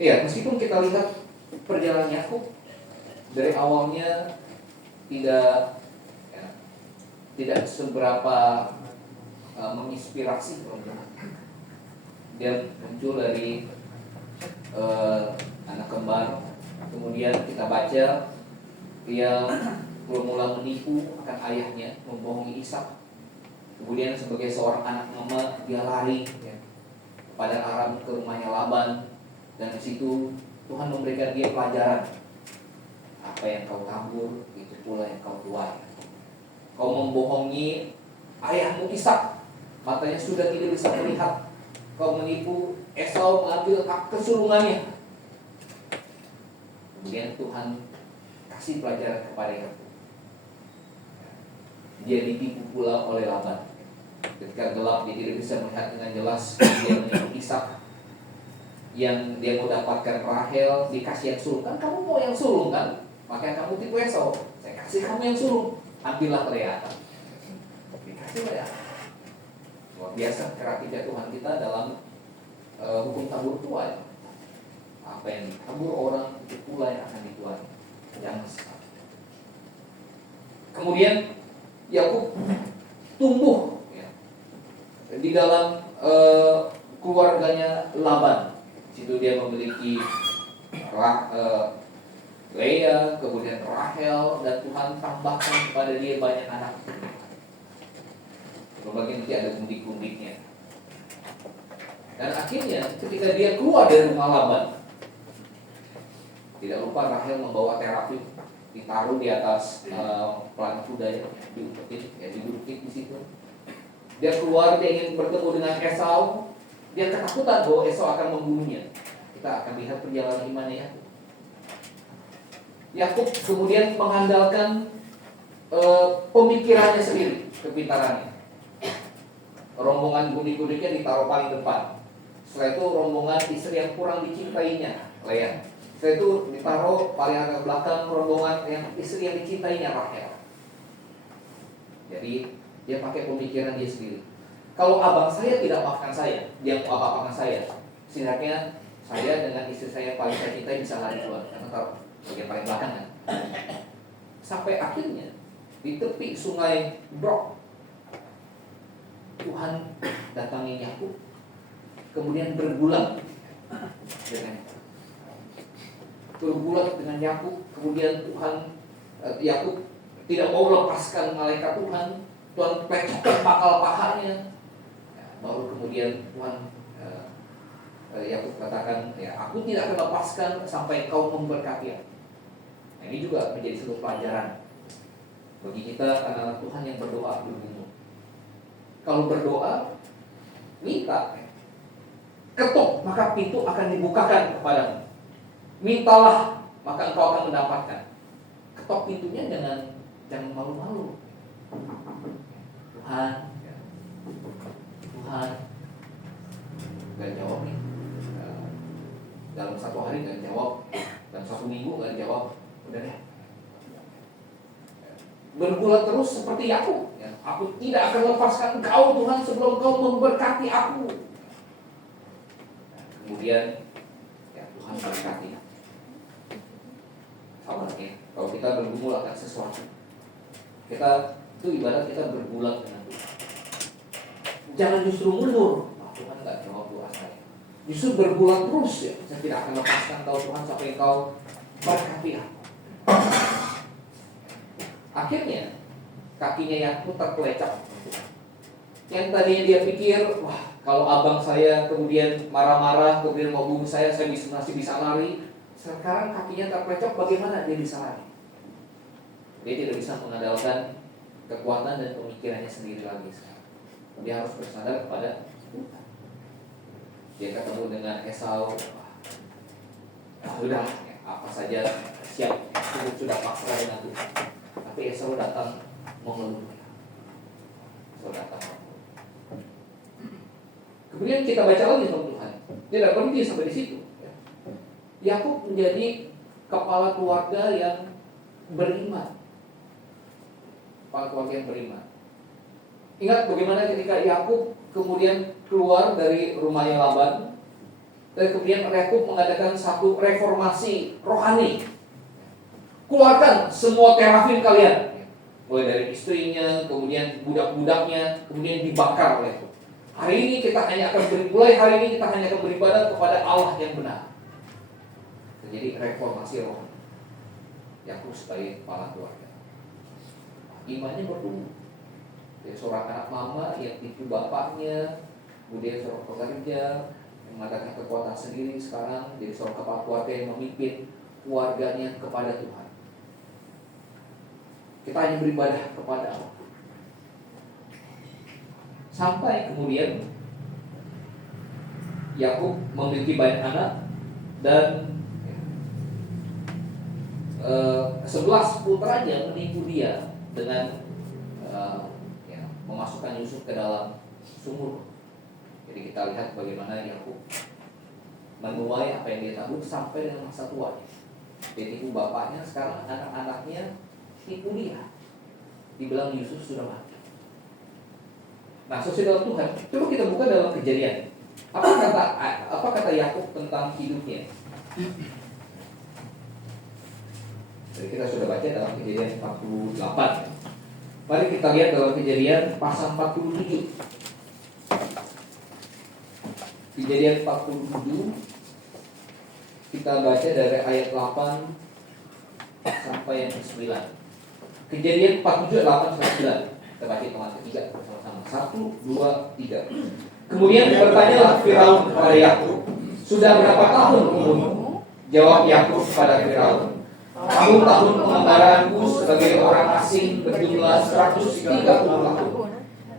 Iya, meskipun kita lihat perjalanan Yakub dari awalnya tidak seberapa menginspirasi, dia muncul dari anak kembar. Kemudian kita baca dia mula menipu akan ayahnya, membohongi Ishak. Kemudian sebagai seorang anak mama dia lari pada Aram ke rumahnya Laban, dan di situ Tuhan memberikan dia pelajaran. Apa yang kau tabur itu pula yang kau tuai. Kau membohongi ayahmu Ishak, matanya sudah tidak bisa melihat. Kau menipu Esau, mengambil hak kesulungannya. Kemudian Tuhan kasih pelajaran kepada Yakub. Dia ditipu pula oleh Laban. Ketika gelap dia tidak bisa melihat dengan jelas, dia menipu Ishak yang dia mau dapatkan Rahel, dikasih yang sulung. Kan kamu mau yang sulung kan? Makanya kamu tipu Esau. Saya kasih kamu yang sulung, ambillah Lea. Dikasih Lea. Luar biasa kreatifnya Tuhan kita dalam hukum tabur tuai. Apa yang ditabur orang itu pula yang akan dituai. Jangan salah. Kemudian Yakub tumbuh ya, di dalam keluarganya Laban. Situ dia memiliki Lea, kemudian Rahel, dan Tuhan tambahkan kepada dia banyak anak. Berbagai nanti ada kundik-kundiknya. Dan akhirnya ketika dia keluar dari rumah Laban, tidak lupa Rahel membawa terafim, ditaruh di atas pelana kuda ya, didudukin di situ. Dia keluar, dia ingin bertemu dengan Esau. Dia ketakutan bahwa Esau akan membunuhnya. Kita akan lihat perjalanan imannya Yakub. Yakub kemudian mengandalkan pemikirannya sendiri, kepintarannya. Rombongan kundik-kundiknya ditaruh paling depan. Setelah itu rombongan istri yang kurang dicintainya, Lea. Setelah itu ditaruh paling agak belakang rombongan yang istri yang dicintainya, Rahel. Jadi dia pakai pemikiran dia sendiri. Kalau abang saya tidak maafkan saya, dia mau apa-apakan saya, setidaknya saya dengan istri saya yang paling saya cintai bisa lari keluar. Karena taruh bagian paling belakang kan. Sampai akhirnya di tepi sungai Brok, Tuhan datangi Yakub, kemudian bergulat dengan Yakub, kemudian Tuhan Yakub tidak mau lepaskan malaikat Tuhan. Tuhan pecahkan pangkal pahanya. Baru kemudian Tuhan Yakub katakan, ya, aku tidak akan lepaskan sampai kau memberkati aku. Nah, ini juga menjadi satu pelajaran bagi kita anak-anak Tuhan yang berdoa bergumul. Kalau berdoa, minta, ketuk maka pintu akan dibukakan kepadamu. Mintalah maka engkau akan mendapatkan. Ketok pintunya jangan malu-malu. Tuhan gak jawab nih, dalam satu hari gak jawab, dalam satu minggu gak jawab, udah deh, bergulat terus seperti Yakub ya. Aku tidak akan lepaskan engkau Tuhan sebelum kau memberkati aku. Kemudian ya, Tuhan berkati. Sama ya, kalau kita bergumul akan sesuatu, kita itu ibarat kita bergulat dengan Tuhan. Jangan justru mundur. Tuhan gak jawab doa saya. Justru bergulat terus ya. Saya tidak akan lepaskan kau Tuhan sampai kau berkati aku. Akhirnya kakinya Yakub terpelecak. Yang tadinya dia pikir, wah kalau abang saya kemudian marah-marah, kemudian mau bunuh saya masih bisa lari. Sekarang kakinya terpelecak, bagaimana dia bisa lari? Dia tidak bisa mengandalkan kekuatan dan pemikirannya sendiri lagi sekarang. Dia harus bersandar kepada Tuhan. Dia ketemu dengan Esau. Sudah, apa saja siap, sudah pasrah dengan Tuhan. Tapi Esau datang mengeluh. Kemudian kita baca lagi sama Tuhan. Dia tidak berhenti sampai di situ. Yakub menjadi kepala keluarga yang beriman. Kepala keluarga yang beriman. Ingat bagaimana ketika Yakub kemudian keluar dari rumahnya Laban, dan kemudian Yakub mengadakan satu reformasi rohani. Keluarkan semua terafim kalian, mulai dari istrinya, kemudian budak-budaknya, kemudian dibakar oleh Yakub. Hari ini kita hanya akan beribadah kepada Allah yang benar. Jadi reformasi rohani. Yakub sebagai kepala keluarga, imannya bertumbuh. Dia seorang anak mama yang tipu bapaknya, kemudian seorang pekerja yang mengadakan kekuatan sendiri, sekarang jadi seorang kepala keluarga yang memimpin keluarganya kepada Tuhan. Kita hanya beribadah kepada Allah. Sampai kemudian Yakub memiliki banyak anak dan 11 putranya menipu dia dengan memasukkan Yusuf ke dalam sumur. Jadi kita lihat bagaimana Yakub menuai apa yang dia tabur sampai dengan masa tua. Jadi ibu bapaknya, sekarang anak-anaknya tipu dia. Dibilang Yusuf sudah mati. Nah, saudara Tuhan, coba kita buka dalam Kejadian. Apa kata Yakub tentang hidupnya? Jadi kita sudah baca dalam Kejadian 48. Mari kita lihat dalam Kejadian pasal 47. Kejadian 47, kita baca dari ayat 8 sampai yang ke-9. Kejadian 47, 8 sampai 9. Kita baca hitungan ketiga bersama-sama. 1, 2, 3. Kemudian bertanyalah Firaun kepada Yakub, sudah berapa tahun umurmu? Jawab Yakub kepada Firaun, tahun-tahun pengembaraanku sebagai orang asing berjumlah 130 tahun.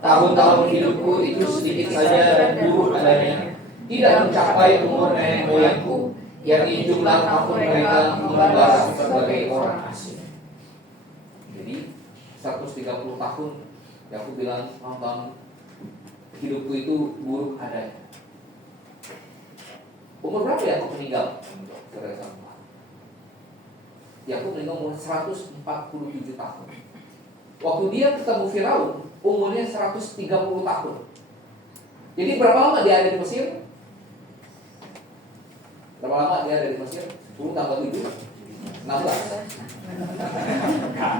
Tahun-tahun hidupku itu sedikit saja dan buruk adanya, tidak mencapai umur nenek moyangku, yakni jumlah tahun mereka mengembara sebagai orang asing. Jadi 130 tahun, Yakub bilang, tahun hidupku itu buruk adanya. Umur berapa Yakub meninggal? Yakub meninggal umur 147 tahun. Waktu dia ketemu Firaun, umurnya 130 tahun. Jadi berapa lama dia ada di Mesir? Berapa lama dia ada di Mesir? 10 tambah 7 16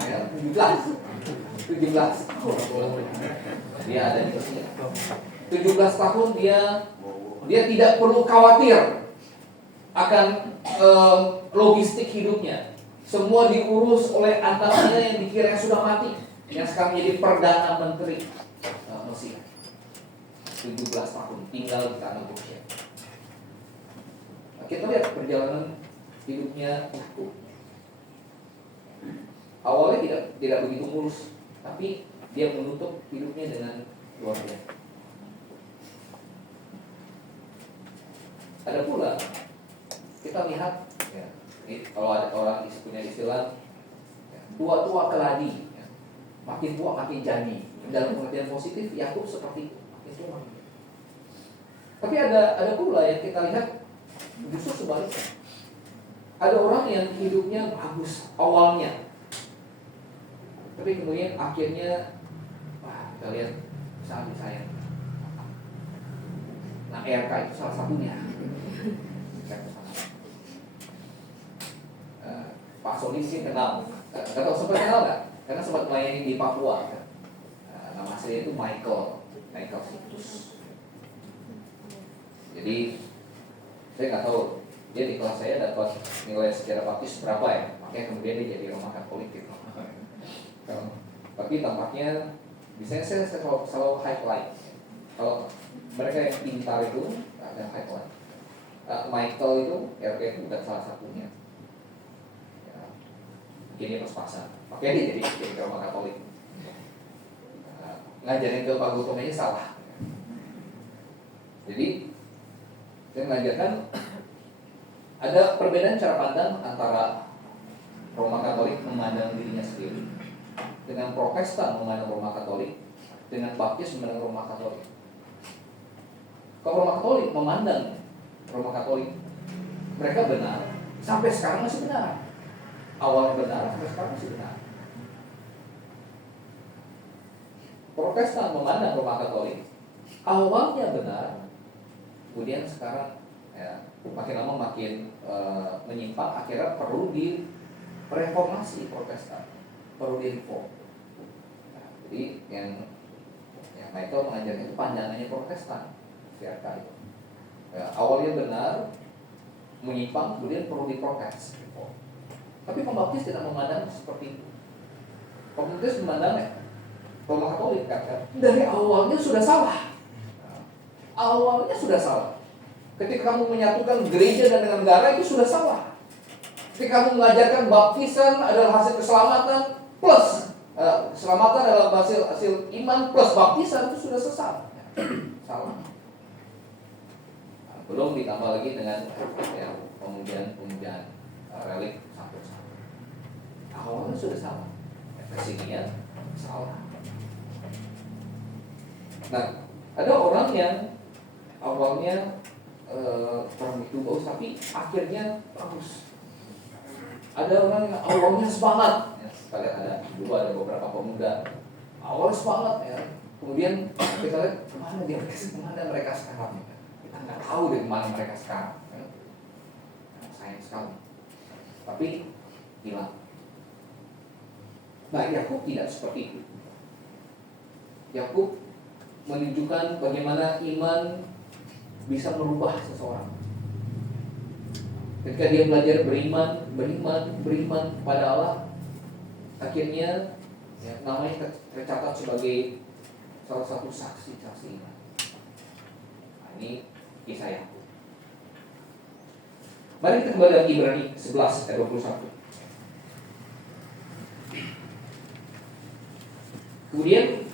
ya, 17 dia ada di Mesir. 17 tahun dia tidak perlu khawatir akan logistik hidupnya. Semua diurus oleh anaknya yang dikira sudah mati, yang sekarang jadi perdana menteri Mesir. 17 tahun tinggal di tanah Goshen. Kita lihat perjalanan hidupnya Yakub. Awalnya tidak begitu mulus, tapi dia menutup hidupnya dengan luar biasa. Ada pula kita lihat, ya, kalau ada orang punya istilah ya, tua-tua keladi, ya, makin tua makin jadi. Dalam pengertian positif, Yakub seperti itu, makin tua. Tapi ada pula yang kita lihat justru sebaliknya. Ada orang yang hidupnya bagus awalnya, tapi kemudian akhirnya, kita lihat sahabat saya. Nah, RK itu salah satunya. Pak Soni sih kenal, atau sempat kenal nggak? Karena sempat melayani di Papua. Nama aslinya itu Michael Situs. Jadi saya nggak tahu dia di kelas saya dapat nilai secara baptis berapa ya, makanya kemudian dia jadi Roma Katolik gitu. Tapi tampaknya biasanya saya selalu highlight. Kalau mereka yang pintar itu ada highlight. Michael itu RK itu bukan salah satunya. Ini pas-pasan, makanya dia jadi ke Roma Katolik. Ngajarin ke Pak Gotong aja salah. Jadi saya mengajarkan ada perbedaan cara pandang antara Roma Katolik memandang dirinya sendiri dengan Protestan memandang Roma Katolik, dengan Baptis memandang Roma Katolik. Kalau Roma Katolik memandang Roma Katolik, mereka benar, sampai sekarang masih benar. Awalnya benar, sampai sekarang masih benar. Protestan memandang Roma Katolik, awalnya benar, kemudian sekarang ya, makin lama makin menyimpang, akhirnya perlu direformasi Protestan, perlu direform. Nah, jadi yang Michael mengajarnya itu pandangannya Protestan, CRK itu. Ya, awalnya benar, menyimpang, kemudian perlu diprotes. Tapi Pembaptis tidak memandang seperti itu. Pembaptis memandang Roma Katolik kan, dari awalnya sudah salah. Awalnya sudah salah. Ketika kamu menyatukan gereja dan negara itu sudah salah. Ketika kamu mengajarkan baptisan adalah hasil keselamatan plus keselamatan adalah hasil iman plus baptisan, itu sudah sesat. Salah. Nah, belum ditambah lagi dengan ya, pemujian relik satu. Awalnya sudah salah, kesinian salah. Nah, Ada orang yang awalnya perang itu bagus, tapi akhirnya bagus. Ada orang yang awalnya semangat, ya, kalian ada dulu ada beberapa pemuda awalnya semangat ya, kemudian kita lihat kemana mereka sekarang, ya. Kita nggak tahu dari mana mereka sekarang, ya. Sayang sekali, tapi hilang. Nah, Yakub tidak seperti itu. Yakub menunjukkan bagaimana iman bisa merubah seseorang. Ketika dia belajar beriman kepada Allah, akhirnya ya, namanya tercatat sebagai salah satu saksi iman. Nah, ini kisah Yakub. Mari kita kembali ke Ibrani 11 ayat 21. Kemudian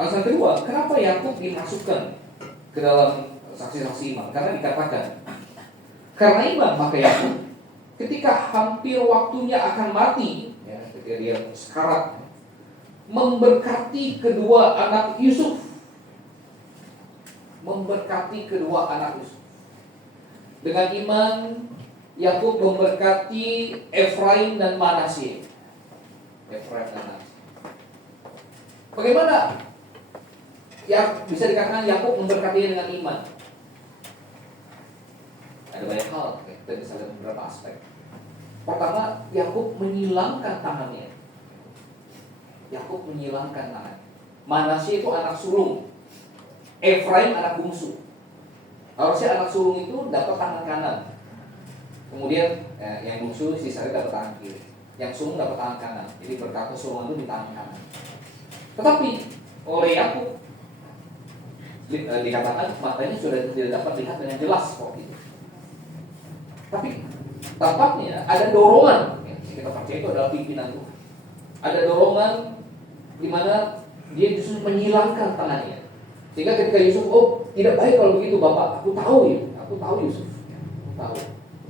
alasan kedua, kenapa Yakub dimasukkan ke dalam saksi-saksi iman? Karena dikatakan, karena iman maka Yakub ketika hampir waktunya akan mati, ya, ketika dia sekarat, memberkati kedua anak Yusuf. Memberkati kedua anak Yusuf. Dengan iman Yakub memberkati Efraim dan Manasye. Efraim dan Manasye. Bagaimana ya bisa dikatakan Yakub memberkatinya dengan iman? Ada banyak hal, kita bisa lihat beberapa aspek. Pertama, Yakub menyilangkan tangannya. Yakub menyilangkan tangannya. Manasye itu anak sulung, Efraim anak bungsu. Harusnya anak sulung itu dapat tangan kanan, kemudian yang bungsu sisanya dapat tangan kiri. Yang sulung dapat tangan kanan. Jadi berkat kesulungan itu di tangan kanan. Tetapi oleh Yakub dikatakan matanya sudah tidak dapat lihat dengan jelas kok itu. Tapi tampaknya ada dorongan, ya, kita percaya itu adalah pimpinan Tuhan. Ada dorongan di mana dia justru menyilangkan tangannya. Sehingga ketika Yusuf, oh tidak baik kalau begitu Bapak, aku tahu Yusuf, aku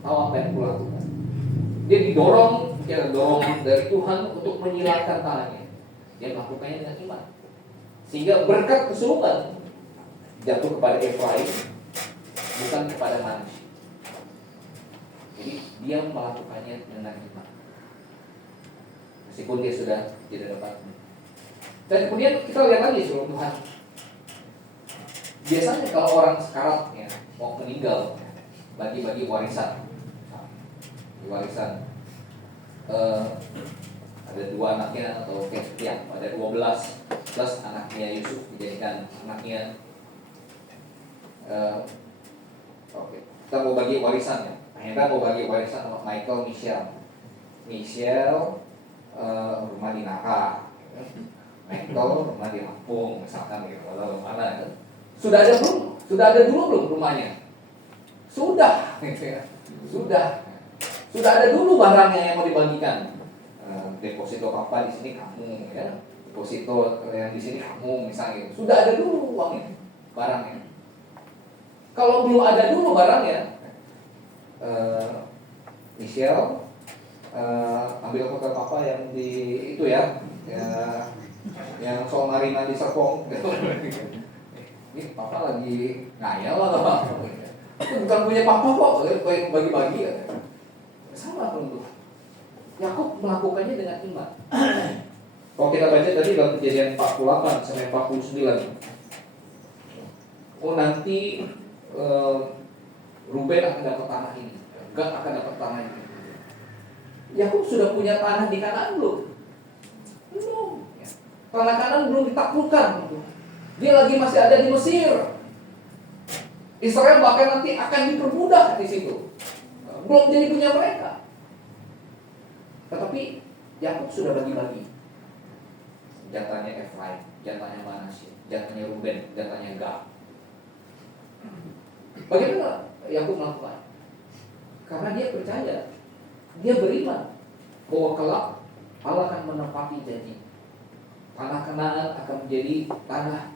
tahu apa yang aku lakukan. Dia didorong, ya dorongan dari Tuhan untuk menyilangkan tangannya. Dia melakukannya dengan iman. Sehingga berkat kesulungan jatuh kepada Efraim, bukan kepada manusia. Jadi dia melakukannya dengan iman, meskipun dia sudah tidak dapat. Dan kemudian kita lihat lagi sebelum Tuhan. Biasanya kalau orang sekarat ya, mau meninggal, bagi-bagi warisan. Warisan ada 2 anaknya atau ya, ada 12 plus anaknya Yusuf dijadikan anaknya. Oke, kita mau bagi warisan ya. Kita mau bagi warisan sama Michael Michelle rumah di Naka, Michael rumah di Lampung misalkan gitu, atau mana kan? Sudah ada dulu belum rumahnya? Sudah, gitu ya. Sudah ada dulu barangnya yang mau dibagikan. Deposito apa di sini kamu, ya. Deposito yang di sini kamu misalnya. Sudah ada dulu uangnya, barangnya. Kalau belum ada dulu barangnya, Michelle ambil foto papa yang di itu ya, yang soal Marina di Serpong. Ini papa lagi ngayal atau apa? Itu bukan punya papa kok, bagi-bagi ya. Sama tentu. Yakub melakukannya dengan iman. Kalau kita baca tadi dalam Kejadian 48 sampai 49. Oh nanti Ruben akan dapat tanah ini, Gad akan dapat tanah ini. Yakub sudah punya tanah di Kanaan belum? Belum. Tanah Kanaan belum ditaklukkan. Dia lagi masih ada di Mesir. Israel bahkan nanti akan diperbudak di situ. Belum jadi punya mereka. Tetapi Yakub sudah bagi-bagi. Jatahnya Efraim, jatahnya Manasye, jatahnya Ruben, jatahnya Gad. Bagaimana Yakub melakukan? Karena dia percaya, dia beriman bahwa kelak Allah akan menepati janji. Tanah Kanaan akan menjadi tanah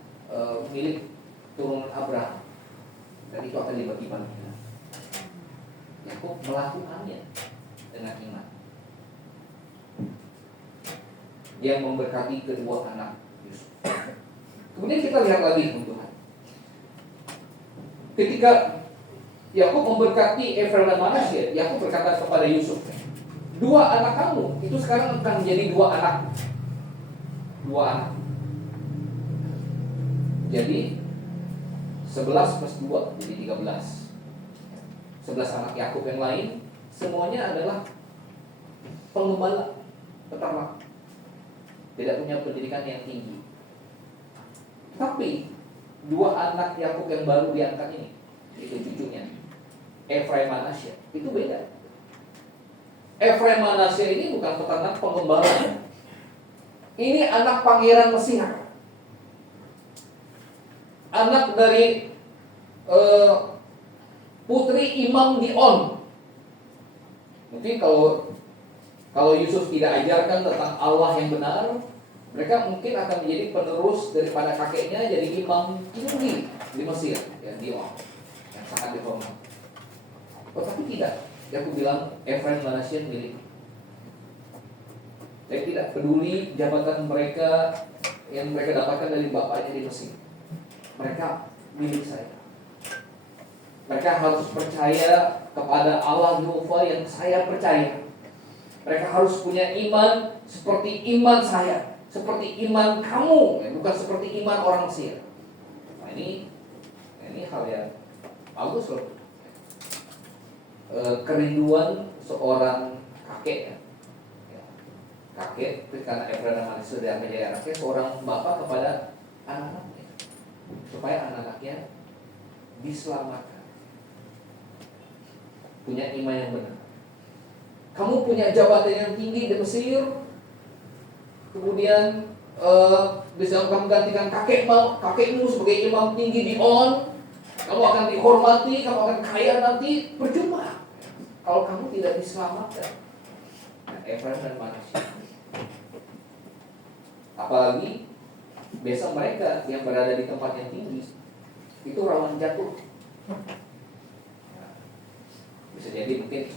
milik turunan Abraham, dan itu akan dibagi-bagikan. Yakub melakukannya dengan iman. Dia memberkati kedua anak Yusuf. Kemudian kita lihat lagi Tuhan. Ketika Yakub memberkati Efraim dan Manasye, Yakub berkata kepada Yusuf, 2 anak kamu itu sekarang akan menjadi 2 anak. 2 anak. Jadi 11 plus 2 jadi 13. 11 anak Yakub yang lain semuanya adalah pengembala, peternak, tidak punya pendidikan yang tinggi. Tapi 2 anak Yakub yang baru diangkat ini, itu cucunya Efraim Manasye, itu beda. Efraim Manasye ini bukan peternak pengembala. Ini anak pangeran Mesir, anak dari putri Imam Dion. Mungkin kalau Yusuf tidak ajarkan tentang Allah yang benar, mereka mungkin akan menjadi penerus daripada kakeknya, jadi imam tinggi di Mesir, ya, Dion, yang sangat dihormati. Tetapi tidak, Yakub bilang Efraim Manasye milik. Saya tidak peduli jabatan mereka yang mereka dapatkan dari bapaknya di Mesir. Mereka milik saya. Mereka harus percaya kepada Allah Yehova yang saya percaya. Mereka harus punya iman seperti iman saya, seperti iman kamu, bukan seperti iman orang Mesir. Nah, ini hal yang bagus loh. Kerinduan seorang kakek, kakek karena Efraim dan Manasye sudah menjadi anaknya, seorang bapak kepada anak-anaknya, supaya anak-anaknya diselamatkan, punya iman yang benar. Kamu punya jabatan yang tinggi di Mesir, kemudian bisa kamu gantikan kakekmu sebagai imam tinggi di On, kamu akan dihormati, kamu akan kaya nanti, percuma kalau kamu tidak diselamatkan. Nah, Efraim dan Manasye, apalagi biasa mereka yang berada di tempat yang tinggi itu rawan jatuh. Bisa jadi mungkin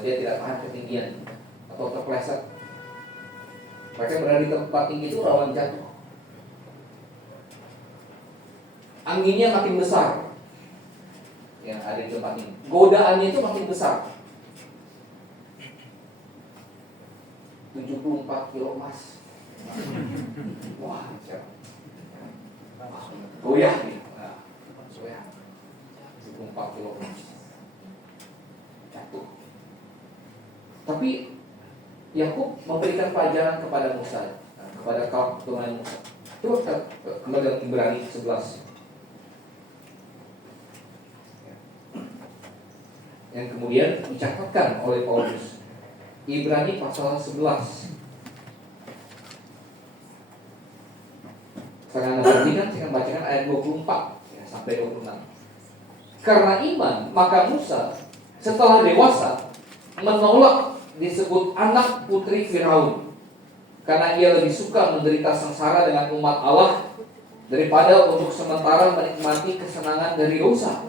dia tidak tahan ketinggian atau terpeleset. Mereka berada di tempat tinggi itu rawan jatuh. Anginnya makin besar yang ada di tempat ini, godaannya itu makin besar. 74 kilo emas. Wah, goyah nih. Nah, goyah. 74 kilo emas. Jatuh. Tapi Yakub memberikan pelajaran kepada Musa, kepada kaum keturunan Musa. Coba kembali dalam Ibrani 11. Yang kemudian dicatatkan oleh Paulus. Ibrani pasal 11. Saya akan bacakan ayat 24 ya, sampai 26. Karena iman, maka Musa setelah dewasa menolak disebut anak putri Firaun, karena ia lebih suka menderita sengsara dengan umat Allah daripada untuk sementara menikmati kesenangan dari dosa.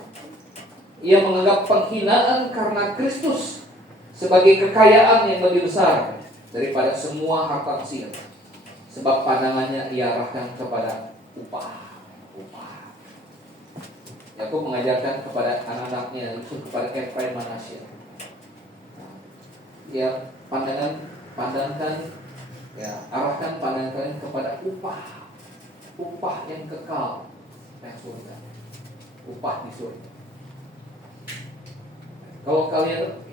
Ia menganggap penghinaan karena Kristus sebagai kekayaan yang lebih besar daripada semua harta Mesir, sebab pandangannya ia arahkan kepada upah. Yakub mengajarkan kepada anak-anaknya, khusus kepada Efraim Manasye, ya pandangkan, ya arahkan pandangan kalian kepada upah yang kekal, yang surga, upah di surga. Kalau kalian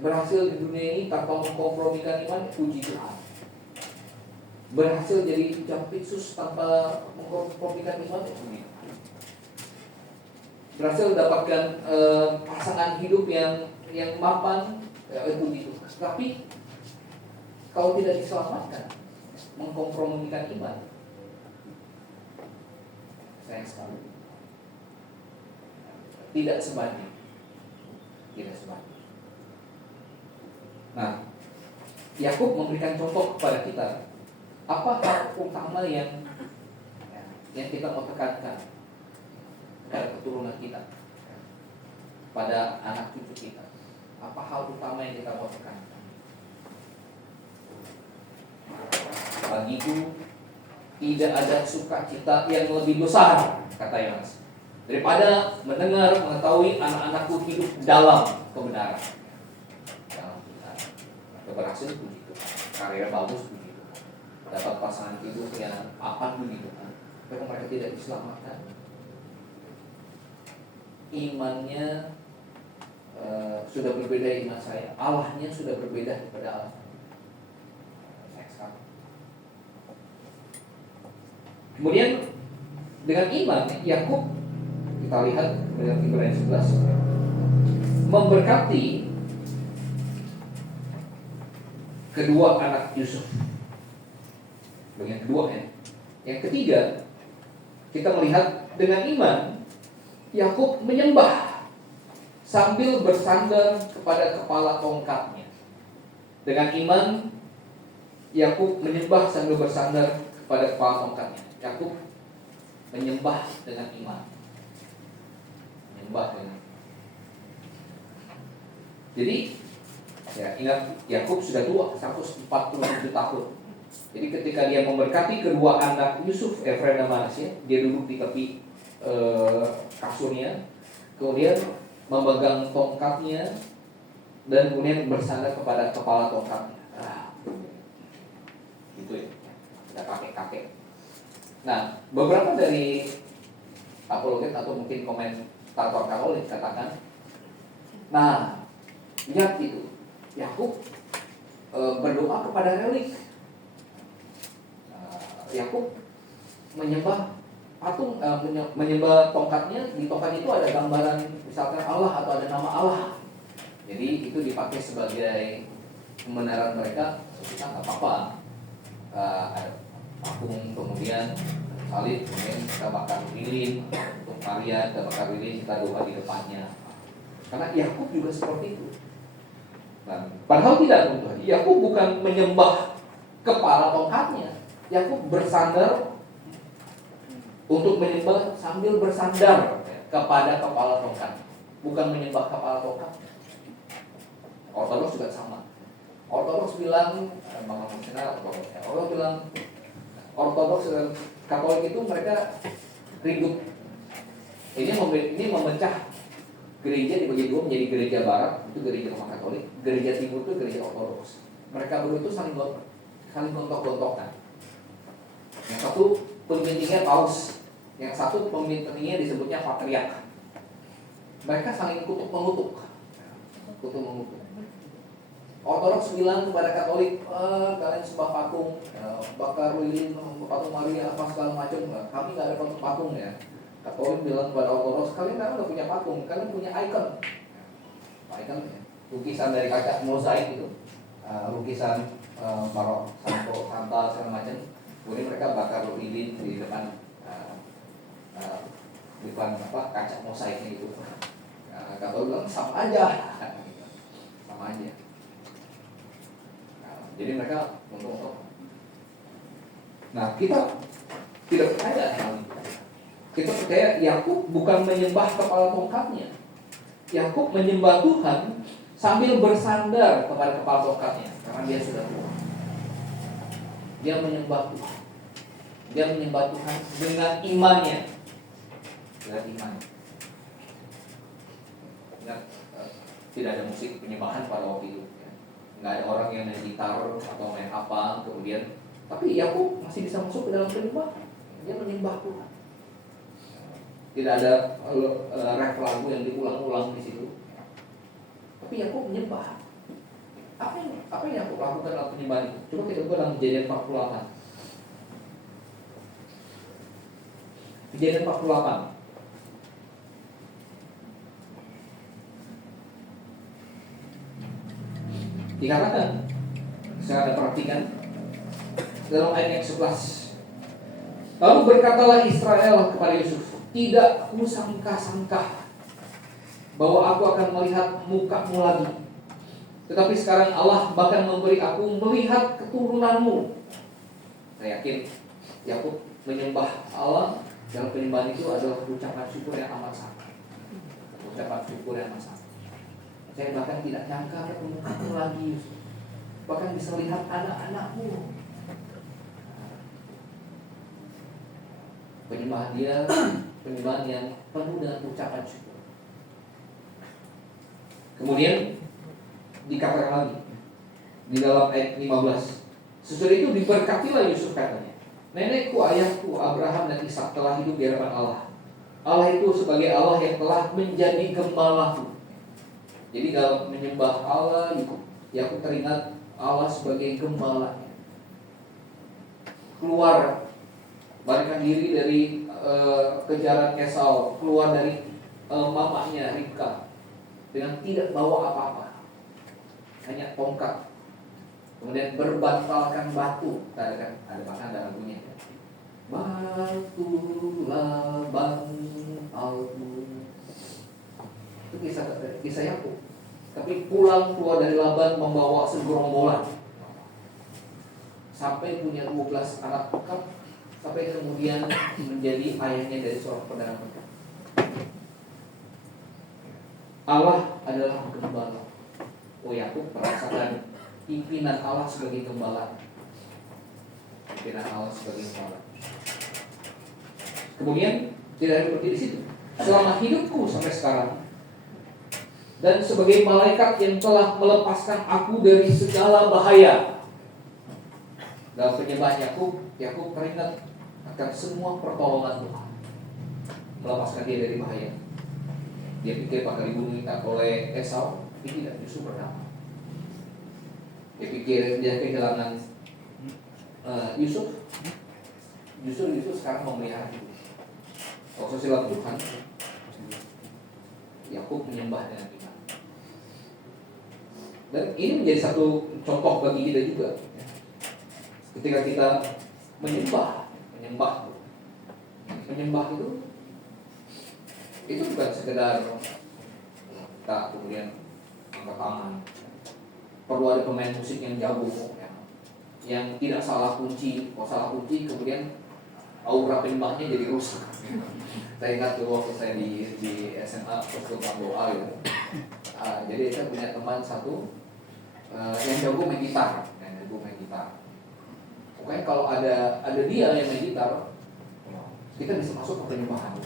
berhasil di dunia ini tanpa mengkompromikan iman, puji Tuhan. Berhasil jadi jampitsus tanpa mengkompromikan iman, puji Tuhan. Berhasil mendapatkan pasangan hidup yang mapan, puji Tuhan. Tapi kalau tidak diselamatkan, mengkompromikan iman, sayang sekali, tidak sebanding. Nah, Yakub memberikan contoh kepada kita apa hal utama yang kita mau tekankan pada keturunan kita, pada anak cucu kita. Apa hal utama yang kita mau tekankan? Bagiku tidak ada sukacita yang lebih besar, kata Yohanes, daripada mendengar, mengetahui anak-anakku hidup dalam kebenaran. Dalam kebenaran. Keberhasilan puji Tuhan, karir bagus puji Tuhan, dapat pasangan hidup yang aman puji Tuhan. Tapi mereka tidak diselamatkan. Imannya sudah berbeda iman saya, Allahnya sudah berbeda daripada Allah. Kemudian dengan iman Yakub, kita lihat dalam Ibrani 11, memberkati kedua anak Yusuf. Bagian kedua ya. Yang ketiga, kita melihat dengan iman Yakub menyembah sambil bersandar kepada kepala tongkatnya. Dengan iman Yakub menyembah sambil bersandar kepada kepala tongkatnya. Yakub menyembah dengan iman. Menyembah dengan. Jadi ya, ingat Yakub sudah tua, 147 tahun. Jadi ketika dia memberkati kedua anak Yusuf, Efraim dan Manasye, dia duduk di tepi kasurnya, kemudian memegang tongkatnya dan kemudian bersandar kepada kepala tongkatnya. Gitu ya, ada kakek-kakek. Nah, beberapa dari apologet atau mungkin komentator Katolik katakan, nah, lihat itu, Yakub berdoa kepada relik. Yakub menyembah patung, menyembah tongkatnya. Di tongkat itu ada gambaran misalkan Allah atau ada nama Allah. Jadi itu dipakai sebagai pembenaran mereka. Kita nggak apa-apa. Ada patung, kemudian salib, kemudian kita bakar lilin untuk Maria, kita bakar lilin, kita doa di depannya. Karena Yakub juga seperti itu. Nah, padahal tidak, Yakub bukan menyembah kepala tongkatnya. Yakub bersandar untuk menyembah sambil bersandar kepada kepala tongkat, bukan menyembah kepala tongkat. Ortodoks juga sama. Ortodoks bilang, Ortodoks bilang, Ortodoks dan Katolik itu mereka ribut. Ini memecah gereja dibagi dua menjadi gereja Barat, itu gereja Roma Katolik, gereja Timur itu gereja Ortodoks. Mereka berdua itu saling gontok-gontokan. Yang satu pemimpinnya paus, yang satu pemimpinnya disebutnya patriark. Mereka saling kutuk-mengutuk. Ortodoks bilang kepada Katolik, kalian sembah patung, bakar lilin, patung Maria, apa segala macam. Kami nggak ada patung ya. Katolik bilang kepada Ortodoks, kalian nggak punya patung, kalian punya ikon. Ikon ya, lukisan dari kaca mozaik itu, lukisan Barok, Santo, Santa segala macam. Kemudian mereka bakar lilin di depan kaca mozaiknya itu. Katolik bilang sama aja. Jadi mereka untuk. Nah, kita tidak percaya hal ini. Kita percaya Yakub bukan menyembah kepala tongkatnya. Yakub menyembah Tuhan sambil bersandar kepada kepala tongkatnya karena dia sudah tua. Dia menyembah Tuhan. Dia menyembah Tuhan dengan imannya. Dengan iman. Tidak ada musik penyembahan pada waktu itu. Nggak ada orang yang main gitar atau main apa, kemudian tapi Yakub masih bisa masuk ke dalam penyembahan. Dia menyembah Tuhan. Tidak ada ref lagu yang diulang-ulang di situ. Tapi Yakub menyembah. Apa yang Yakub lakukan dalam penyembahan itu? Coba kita buka dalam Kejadian 48. Kejadian 48. Dikatakan, saya ada perhatikan dalam ayat yang 11. Lalu berkatalah Israel kepada Yusuf, tidak kusangka-sangka bahwa aku akan melihat mukamu lagi. Tetapi sekarang Allah bahkan memberi aku melihat keturunanmu. Saya yakin Yakub menyembah Allah dalam penyembahan itu adalah ucapan syukur yang amat sangat. Ucapan syukur yang amat sangat. Saya bahkan tidak nyangka ketemu kamu lagi, bahkan bisa lihat anak-anakmu. penyembahan dia, penyembahan yang penuh dengan ucapan syukur. Kemudian dikatakan lagi di dalam ayat 15, sesudah itu diberkatilah Yusuf, katanya, nenekku, ayahku Abraham dan Ishak telah hidup di hadapan Allah. Allah itu sebagai Allah yang telah menjadi gembalaku. Jadi dalam menyembah Allah, Yakub teringat Allah sebagai gembalanya. Keluar, balikkan diri dari kejaran Esau, keluar dari mamanya Ribka dengan tidak bawa apa-apa, hanya tongkat. Kemudian berbantalkan batu, ada lagunya. Batu bantalku. Itu kisah Yakub. Tapi pulang keluar dari Laban membawa segerombolan, sampai punya 12 anak lengkap, sampai kemudian menjadi ayahnya dari seorang perdana menteri. Allah adalah gembala. Yakub merasakan pimpinan Allah sebagai gembala. Pimpinan Allah sebagai gembala. Kemudian tidak berhenti di situ. Selama hidupku sampai sekarang, dan sebagai malaikat yang telah melepaskan aku dari segala bahaya. Dalam penyembahan Yakub teringat akan semua pertolongan Tuhan, melepaskan dia dari bahaya. Dia pikir bakal dibunuh oleh Esau, tapi tidak, justru berdamai. Dia pikir dia kehilangan Yusuf, justru Yusuf sekarang memelihara Yusuf. Kalau sosial Tuhan, Yakub menyembah dengan iman. Dan ini menjadi satu contoh bagi kita juga. Ketika kita menyembah itu bukan sekedar kita kemudian angkat tangan. Perlu ada pemain musik yang jago, yang tidak salah kunci. Kalau salah kunci kemudian aura penyembahnya jadi rusak. Saya ingat dulu waktu saya di SMA tukang doa gitu. Jadi saya punya teman satu yang jago main gitar, Pokoknya kalau ada dia yang main gitar, kita bisa masuk ke penyembahan.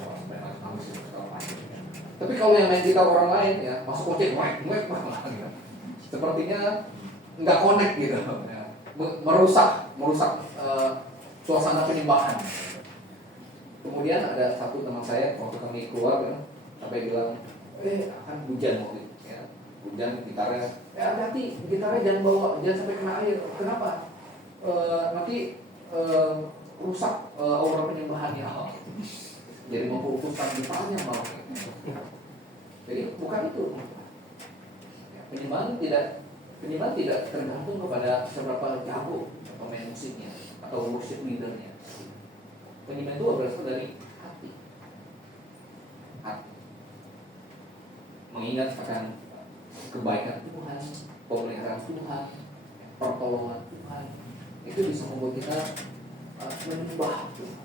Tapi kalau yang main gitar orang lain ya masuk kocek, sepertinya nggak connect gitu, merusak suasana penyembahan. Kemudian ada satu teman saya waktu kami keluar sampai bilang, akan hujan waktu itu, hujan, gitarnya, hati-hati gitarnya jangan bawa, jangan sampai kena air. Kenapa? Nanti rusak aura penyembahannya. Jadi memfokuskan gitarnya malah. Jadi bukan itu. Penyembahan tidak tergantung kepada seberapa jago pemain musiknya atau worship leadernya. Penyembahan itu berasal dari hati. Mengingat akan kebaikan Tuhan, pemeliharaan Tuhan, pertolongan Tuhan, itu bisa membuat kita menyembah Tuhan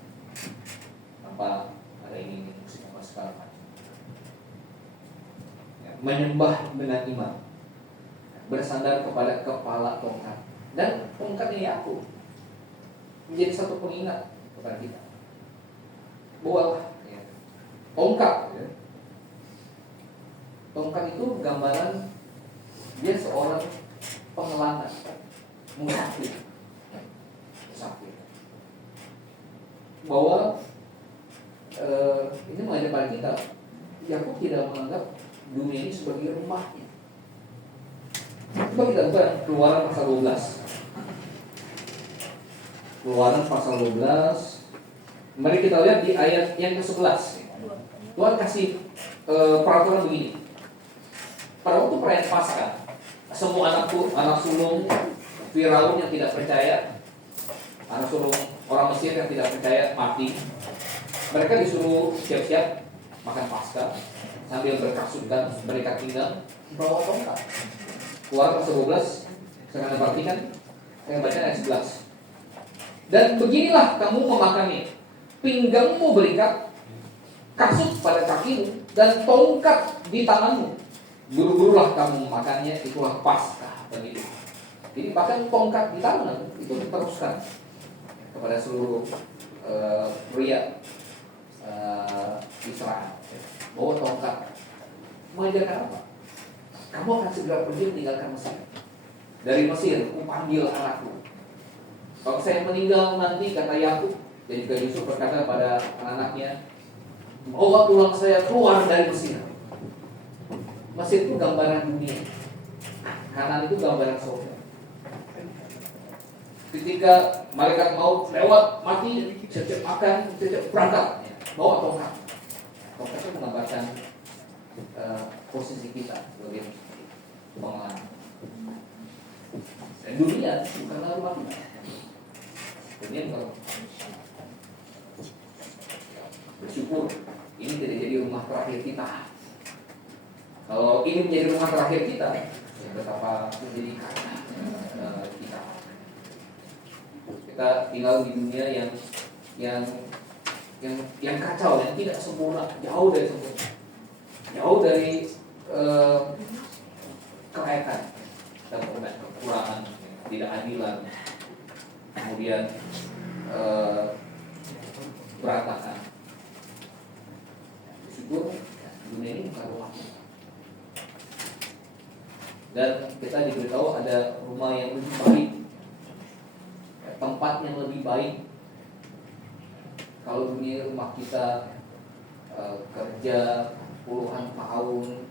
tanpa ada ini musik apa segala macam. Menyembah dengan iman, bersandar kepada kepala tongkat, dan tongkatnya Yakub menjadi satu pengingat kepada kita. Bawalah tongkat. Tongkat itu gambaran dia seorang pengelana, musafir. Bahwa ini mengajar pada kita, Yakub tidak menganggap dunia ini sebagai rumahnya. Coba kita buka Keluaran pasal 12. Keluaran pasal 12. Mari kita lihat di ayat yang ke-11. Tuhan kasih peraturan begini. Pada waktu perayaan Paskah, semua anak sulung Firaun yang tidak percaya, anak sulung orang Mesir yang tidak percaya mati. Mereka disuruh siap-siap makan Paskah sambil berkasutkan, berikat pinggang, bawa tongkat. Keluaran pasal 12. Saya akan perhatikan. Saya baca ayat 11. Dan beginilah kamu memakannya, pinggangmu berikat, kasut pada kakimu, dan tongkat di tanganmu. Buru-burulah kamu memakannya, itulah Paskah begitu. Jadi bahkan tongkat di tangan itu diteruskan kepada seluruh pria Israel, bawa tongkat, mengajarkan apa? Kamu akan segera pergi meninggalkan Mesir. Dari Mesir, aku panggil anakku. Kalau saya meninggal nanti, kata Yakub dan juga Yusuf berkata pada anak-anaknya, bawa tulang saya keluar dari Mesir. Mesir itu gambaran dunia, Kanan itu gambaran surga. Ketika malaikat maut lewat mati, setiap akan setiap berangkat, bawa tongkat. Tongkat itu menggambarkan posisi kita sebagai pengelola. Dan dunia bukanlah rumah kita. Dunia bukan. Bersyukur ini tidak jadi rumah terakhir kita. Kalau ini menjadi rumah terakhir kita, ya betapa menjadikan kita. Kita tinggal di dunia yang kacau, yang tidak sempurna, jauh dari sempurna, jauh dari kelayakan dan kekurangan, tidak adilan, kemudian berantakan. Syukur dunia ini bukan rumah. Dan kita diberitahu ada rumah yang lebih baik, tempat yang lebih baik. Kalau dunia rumah kita kerja puluhan tahun,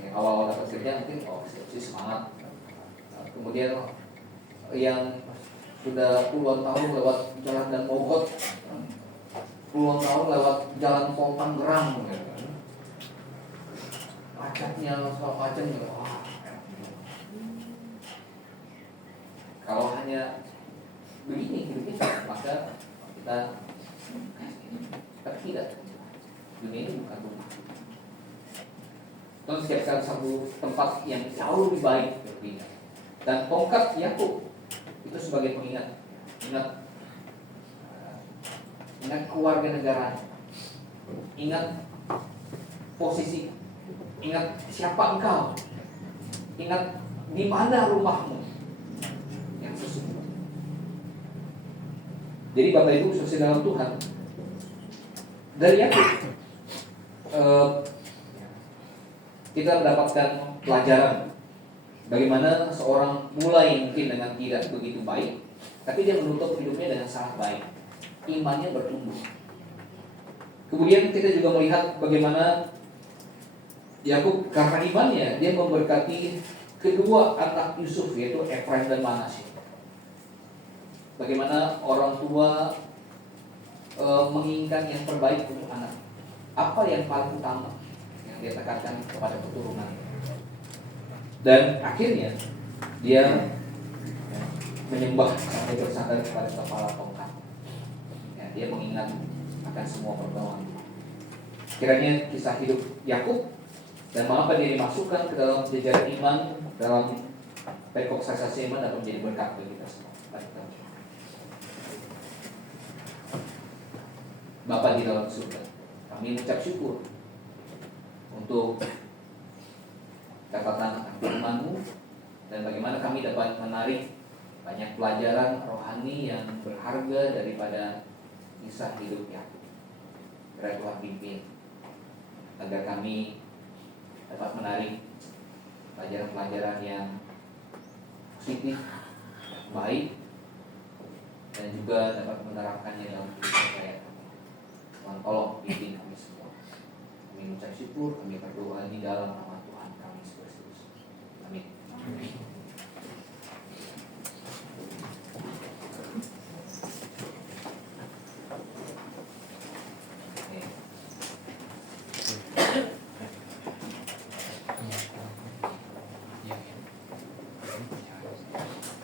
yang awal-awal dapat kerja mungkin skripsi semangat, kemudian yang sudah puluhan tahun lewat jalan dan Mogot, puluhan tahun lewat jalan tol Tangerang, macetnya segala macam, wah. Kalau hanya begini hidup kita, maka kita tidak. Dunia ini bukan rumah. Terus siapkan satu tempat yang jauh lebih baik bagi. Dan tongkat Yakub itu sebagai pengingat, ingat keluarga negara, ingat posisi, ingat siapa engkau, ingat di mana rumahmu yang sesungguhnya. Jadi Bapak Ibu saudara dalam Tuhan, dari Yakub kita mendapatkan pelajaran bagaimana seorang mulai mungkin dengan tidak begitu baik, tapi dia menutup hidupnya dengan sangat baik. Imannya bertumbuh. Kemudian kita juga melihat bagaimana Yakub karena imannya dia memberkati kedua anak Yusuf, yaitu Efraim dan Manasye. Bagaimana orang tua menginginkan yang terbaik untuk anak. Apa yang paling utama yang dia tekankan kepada keturunan. Dan akhirnya dia menyembah sampai bersandar kepada kepala tongkat. Ya, dia mengingat akan semua pertemuan. Kiranya kisah hidup Yakub dan mengapa dia dimasukkan ke dalam jajaran iman, dalam pekok saksasi iman dapat menjadi berkat bagi kita semua. Bapa di dalam surga, kami mengucap syukur untuk catatan firman-Mu dan bagaimana kami dapat menarik banyak pelajaran rohani yang berharga daripada kisah hidup Yakub. Biar Tuhan pimpin agar kami dapat menarik pelajaran-pelajaran yang positif, baik, dan juga dapat menerapkannya dalam kehidupan saya. Tuhan tolong pimpin kami semua. Kami mengucap syukur, kami berdoa di dalam nama Tuhan kami Yesus Kristus. Amin.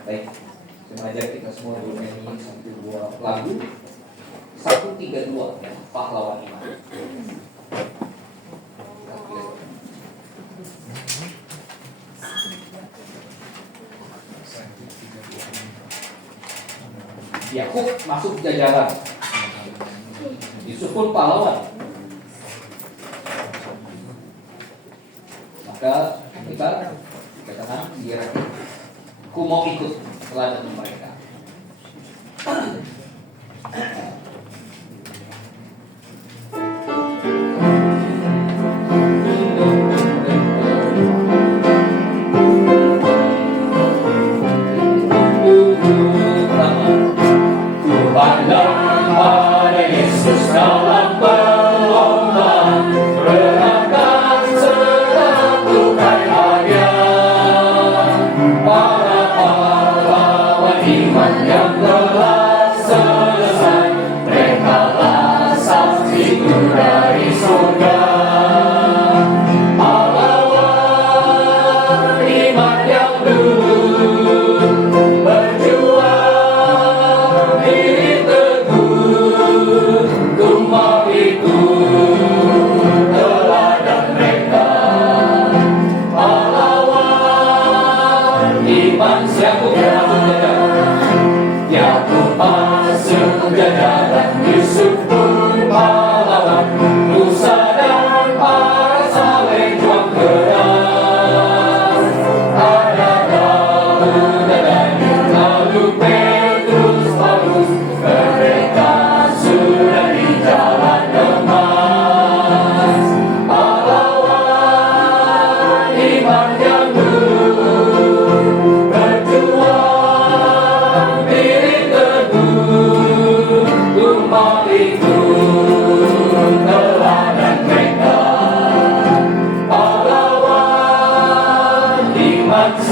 Baik, saya mengajak kita semua bernyanyi satu buah lagu 132 ya, Pahlawan Iman. Yakub masuk jajaran, Yusuf pun pahlawan. Maka kita katakan dia, aku mau ikut teladan mereka.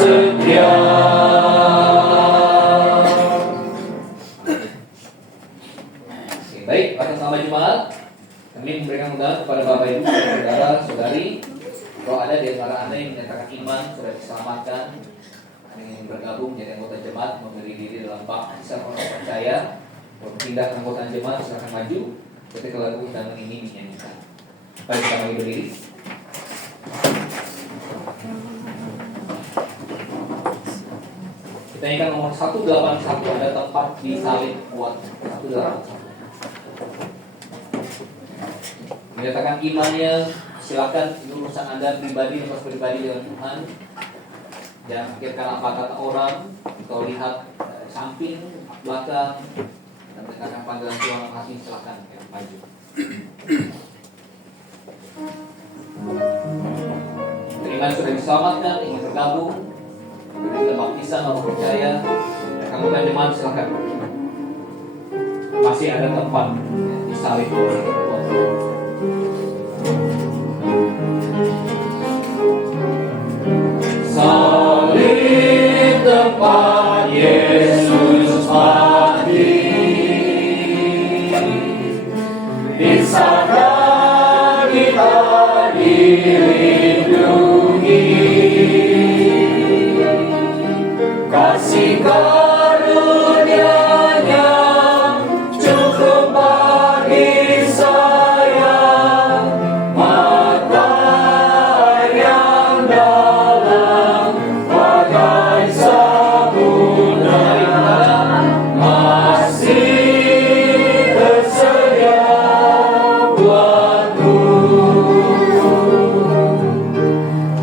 setia. Oke, baik, atas nama jemaat kami memberikan undangan kepada Bapak Ibu, saudara, saudari. Kalau ada di antara Anda yang menyatakan iman sudah diselamatkan, ingin bergabung menjadi anggota jemaat, memberi diri dalam baptisan orang percaya, berpindah ke anggota jemaat, silakan maju ketika lagu undangan ini dinyanyikan. Baik, kita bagi berdiri. Kita nyanyikan nomor 181, ada tempat di salib buat 181. Menyatakan imannya, silakan ini urusan Anda pribadi, lepas pribadi dengan Tuhan. Jangan pikirkan apa kata orang. Kalau lihat samping, belakang, dan mendengarkan panggilan Tuhan dalam hati, silakan maju. Beriman sudah diselamatkan, ingin bergabung, beri baptisan atau percaya, kamu kan jemaat, silakan. Masih ada tempat di salib buat Salib tempat Yesus mati, di sana kita dilindungi. Kasih karunia-Nya cukup bagi saya, mata yang dalam bagai samudra masih tersedia buatku.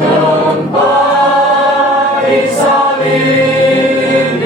Tempat di salib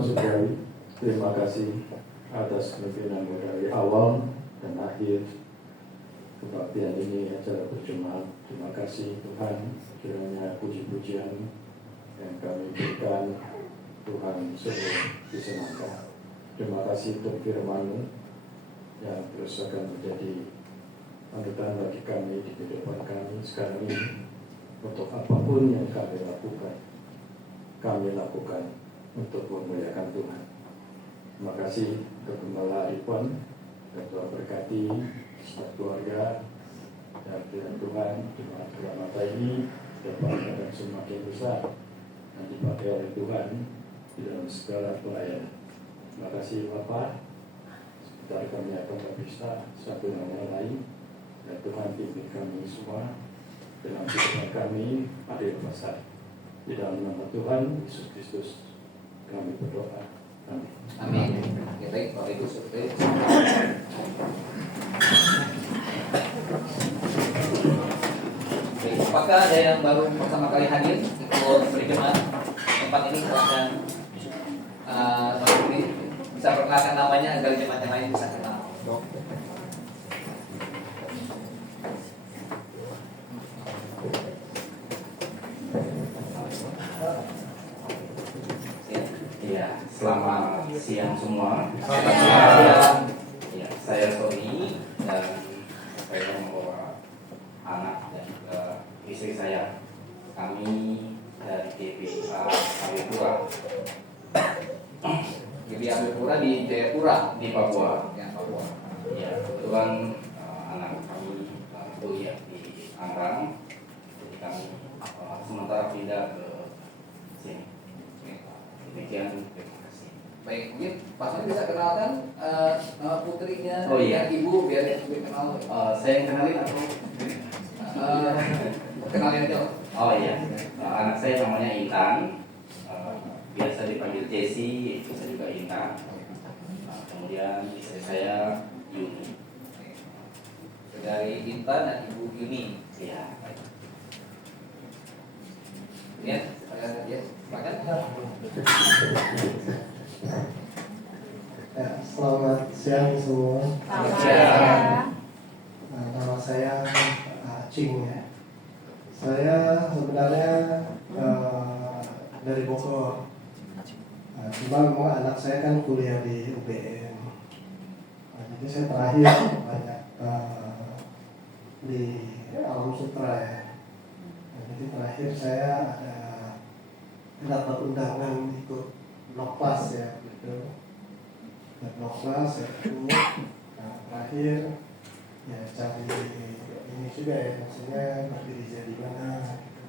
Bapak Surgawi, terima kasih atas kepemimpinanmu dari awal dan akhir kebaktian ini acara berjemaat. Terima kasih Tuhan, kiranya puji-pujian yang kami berikan Tuhan sungguh disenangkan. Terima kasih untuk firman-Mu yang terus akan menjadi panutan bagi kami di kehidupan kami sekarang ini. Untuk apapun yang kami lakukan untuk memuliakan Tuhan. Terima kasih untuk Gembala Arifan, dan Tuhan berkati staf keluarga dan Tuhan jemaat mata ini dapat yang semakin besar dan dipakai oleh Tuhan di dalam segala pelayanan. Terima kasih Bapak. Sebentar kami akan berpisah satu dengan lain, dan Tuhan pimpin kami semua dalam kehidupan kami adil besar. Di dalam nama Tuhan Yesus Kristus kami berdoa. Amin. Amin. Ya, baik, Bapak Ibu Saudara. Baik, apakah ada yang baru pertama kali hadir ikut berjemaat tempat ini? Silakan bisa perkenalkan namanya agar jemaat yang lain bisa kenal. Selamat siang semua. Ya, saya Sony dan saya membawa anak dan juga istri saya. Kami dari GBA Abipura. GBA Abipura di Jayapura Di Papua. Ya, Papua. Ya, kebetulan anak kami kuliah di Tangerang. Jadi kami sementara pindah ke sini. Demikian. Baik, mungkin Pak Sony bisa kenalkan nama putrinya Oh, iya. dan ibu biar ibu kenal. Saya yang kenalin atau? Kenalin aja. Oh iya, anak saya namanya Intan, biasa dipanggil Jessie, bisa juga Intan. Kemudian istri saya Yuni. Dari Intan dan Ibu Yuni. Iya. Ya, ya, silakan. Ya, selamat siang semua. Selamat siang. Nama saya Cing ya. Saya sebenarnya dari Bogor. Cuma memang anak saya kan kuliah di UGM. Jadi saya terakhir banyak di Alam Sutra ya. Jadi terakhir saya ada dapat undangan ikut blok kelas ya gitu. Dan blok kelas ya itu terakhir ya cari ini juga ya, maksudnya berdiri jadi mana gitu.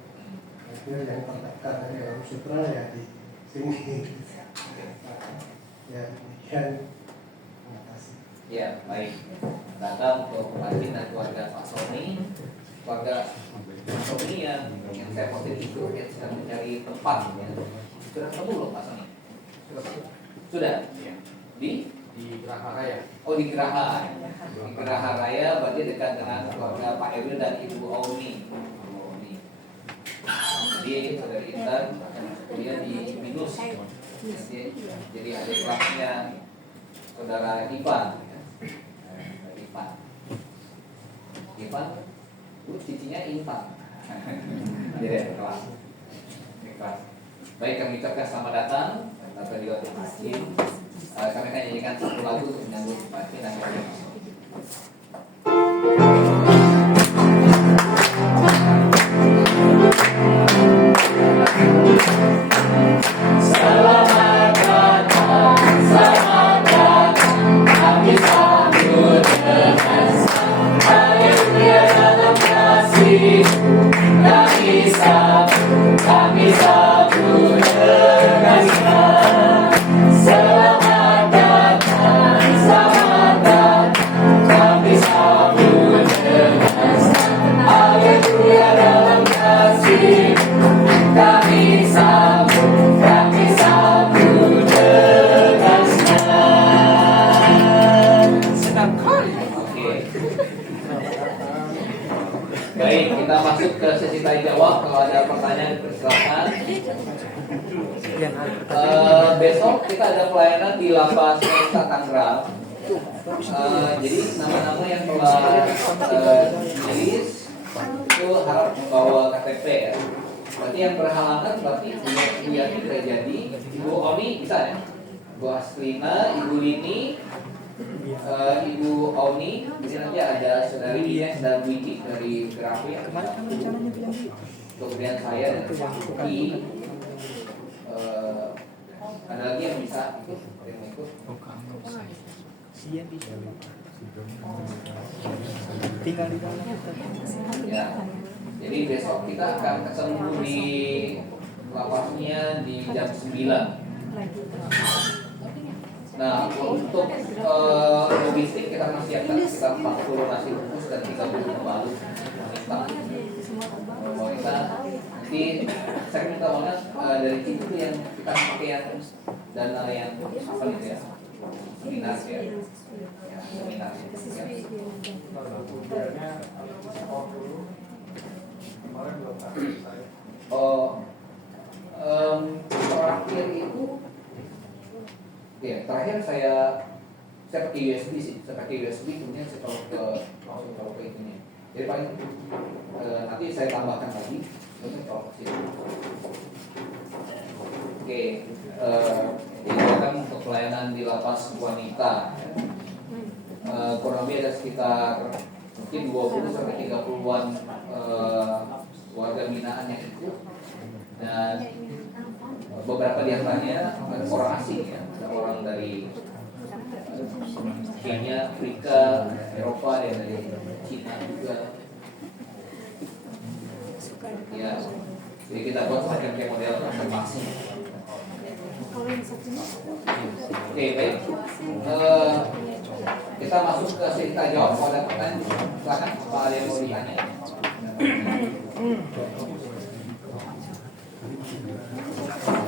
Akhir yang terdekat dari Alam Sutra ya di sini. Ya demikian. Terima kasih. Ya, baik. Datang untuk Pak dan keluarga Pak Sony. Keluarga Pak Sony yang saya posting itu yang sedang mencari tempat ya. Sudah ketemu belum Pak Sony? Sudah? Di Geraha Raya. Oh, di Geraha. Di Geraha Raya berarti dekat dengan keluarga Pak Erwin dan Ibu Auni. Jadi saudari Intan kuliah di Binus. Jadi adik kelasnya saudara Ivan. Ivan, cicinya Intan. Jadi kelas. Baik, kami ucapkan selamat datang. Datang juga terima kasih. Kami akan nyanyikan satu lagu untuk menyambut Pak Hakim dan keluarga. Selamat datang, kami sambut dengan haleluya dalam kasih. Kami sambut dengan selamat datang, kami Baik, kita masuk ke sesi tanya jawab. Kalau ada pertanyaan dipersilakan. Besok kita ada pelayanan di Lapas Nusa Tangerang. Jadi nama-nama yang telah dirilis itu harap membawa KTP ya. Berarti yang berhalangan berarti Ibu Yani tidak jadi, Ibu Oni bisa ya, Ibu Aslina, Ibu Lini, Ibu Oni, di sini nanti ada Saudari Ines dan Wiki dari Grafi. Kemudian saya dan Ki. Ada lagi yang bisa ikut? Tinggal di dalam. Ya. Jadi besok kita akan ketemu di lapasnya di jam 9. Nah, untuk logistik kita akan siapkan sekitar 40 nasi bungkus dan 30 pembalut wanita. Nanti saya minta banget dari itu yang kita pakai yang dana yang apa gitu ya, seminar ya, seminar ya. Terakhir itu ya, terakhir saya pakai USB sih, kemudian saya taruh ke ininya. Jadi paling nanti saya tambahkan lagi, kemudian taruh ke sini. Oke, ini kan untuk pelayanan di lapas wanita. Kurang lebih ada sekitar mungkin 20 sampai 30-an warga binaan yang ikut, dan beberapa di antaranya orang asing ya, ada orang dari Kenya, Afrika, Eropa, ya dari Cina juga. Ya, jadi kita buat semacam kayak model konfirmasi. Oke, baik. Kita masuk ke sesi tanya jawab. Kalau ada pertanyaan, silakan. Apa ada yang mau ditanya?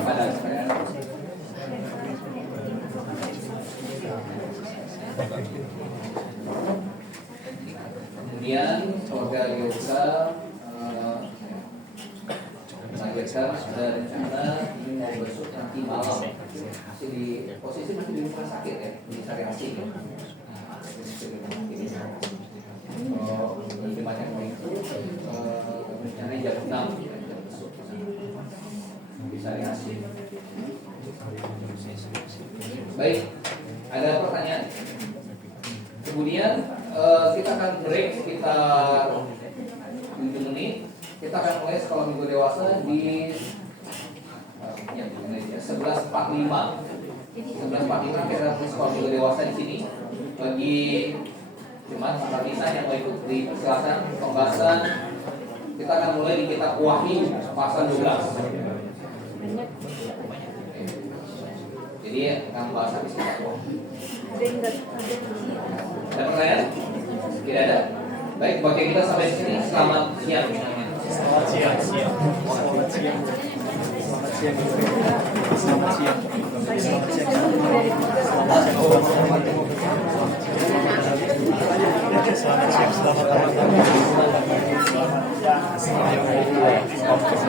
Ada pertanyaan? Kemudian keluarga Yoga mengajarkan ada rencana ini mau besok nanti malam, masih di posisi masih di rumah sakit ya, di Sariasi. Di macam itu rencananya jam 6 jam besok di Sariasi. Baik, ada pertanyaan? Kemudian kita akan break sekitar 7 menit. Kita akan mulai sekolah minggu dewasa di 11.45. 11.45 kita mulai sekolah minggu dewasa di sini. Bagi jemaat Sakarisa yang mau ikut dipersilakan pembahasan. Kita akan mulai di kitab Wahyu pasal 12. Jadi akan bahas habis kitab Wahyu. Ada pertanyaan? Tidak ada? Baik, bagi kita sampai sini. Selamat siang. Selamat siang. Selamat siang. Selamat siang. Selamat siang. Selamat siang. Selamat siang. Selamat siang.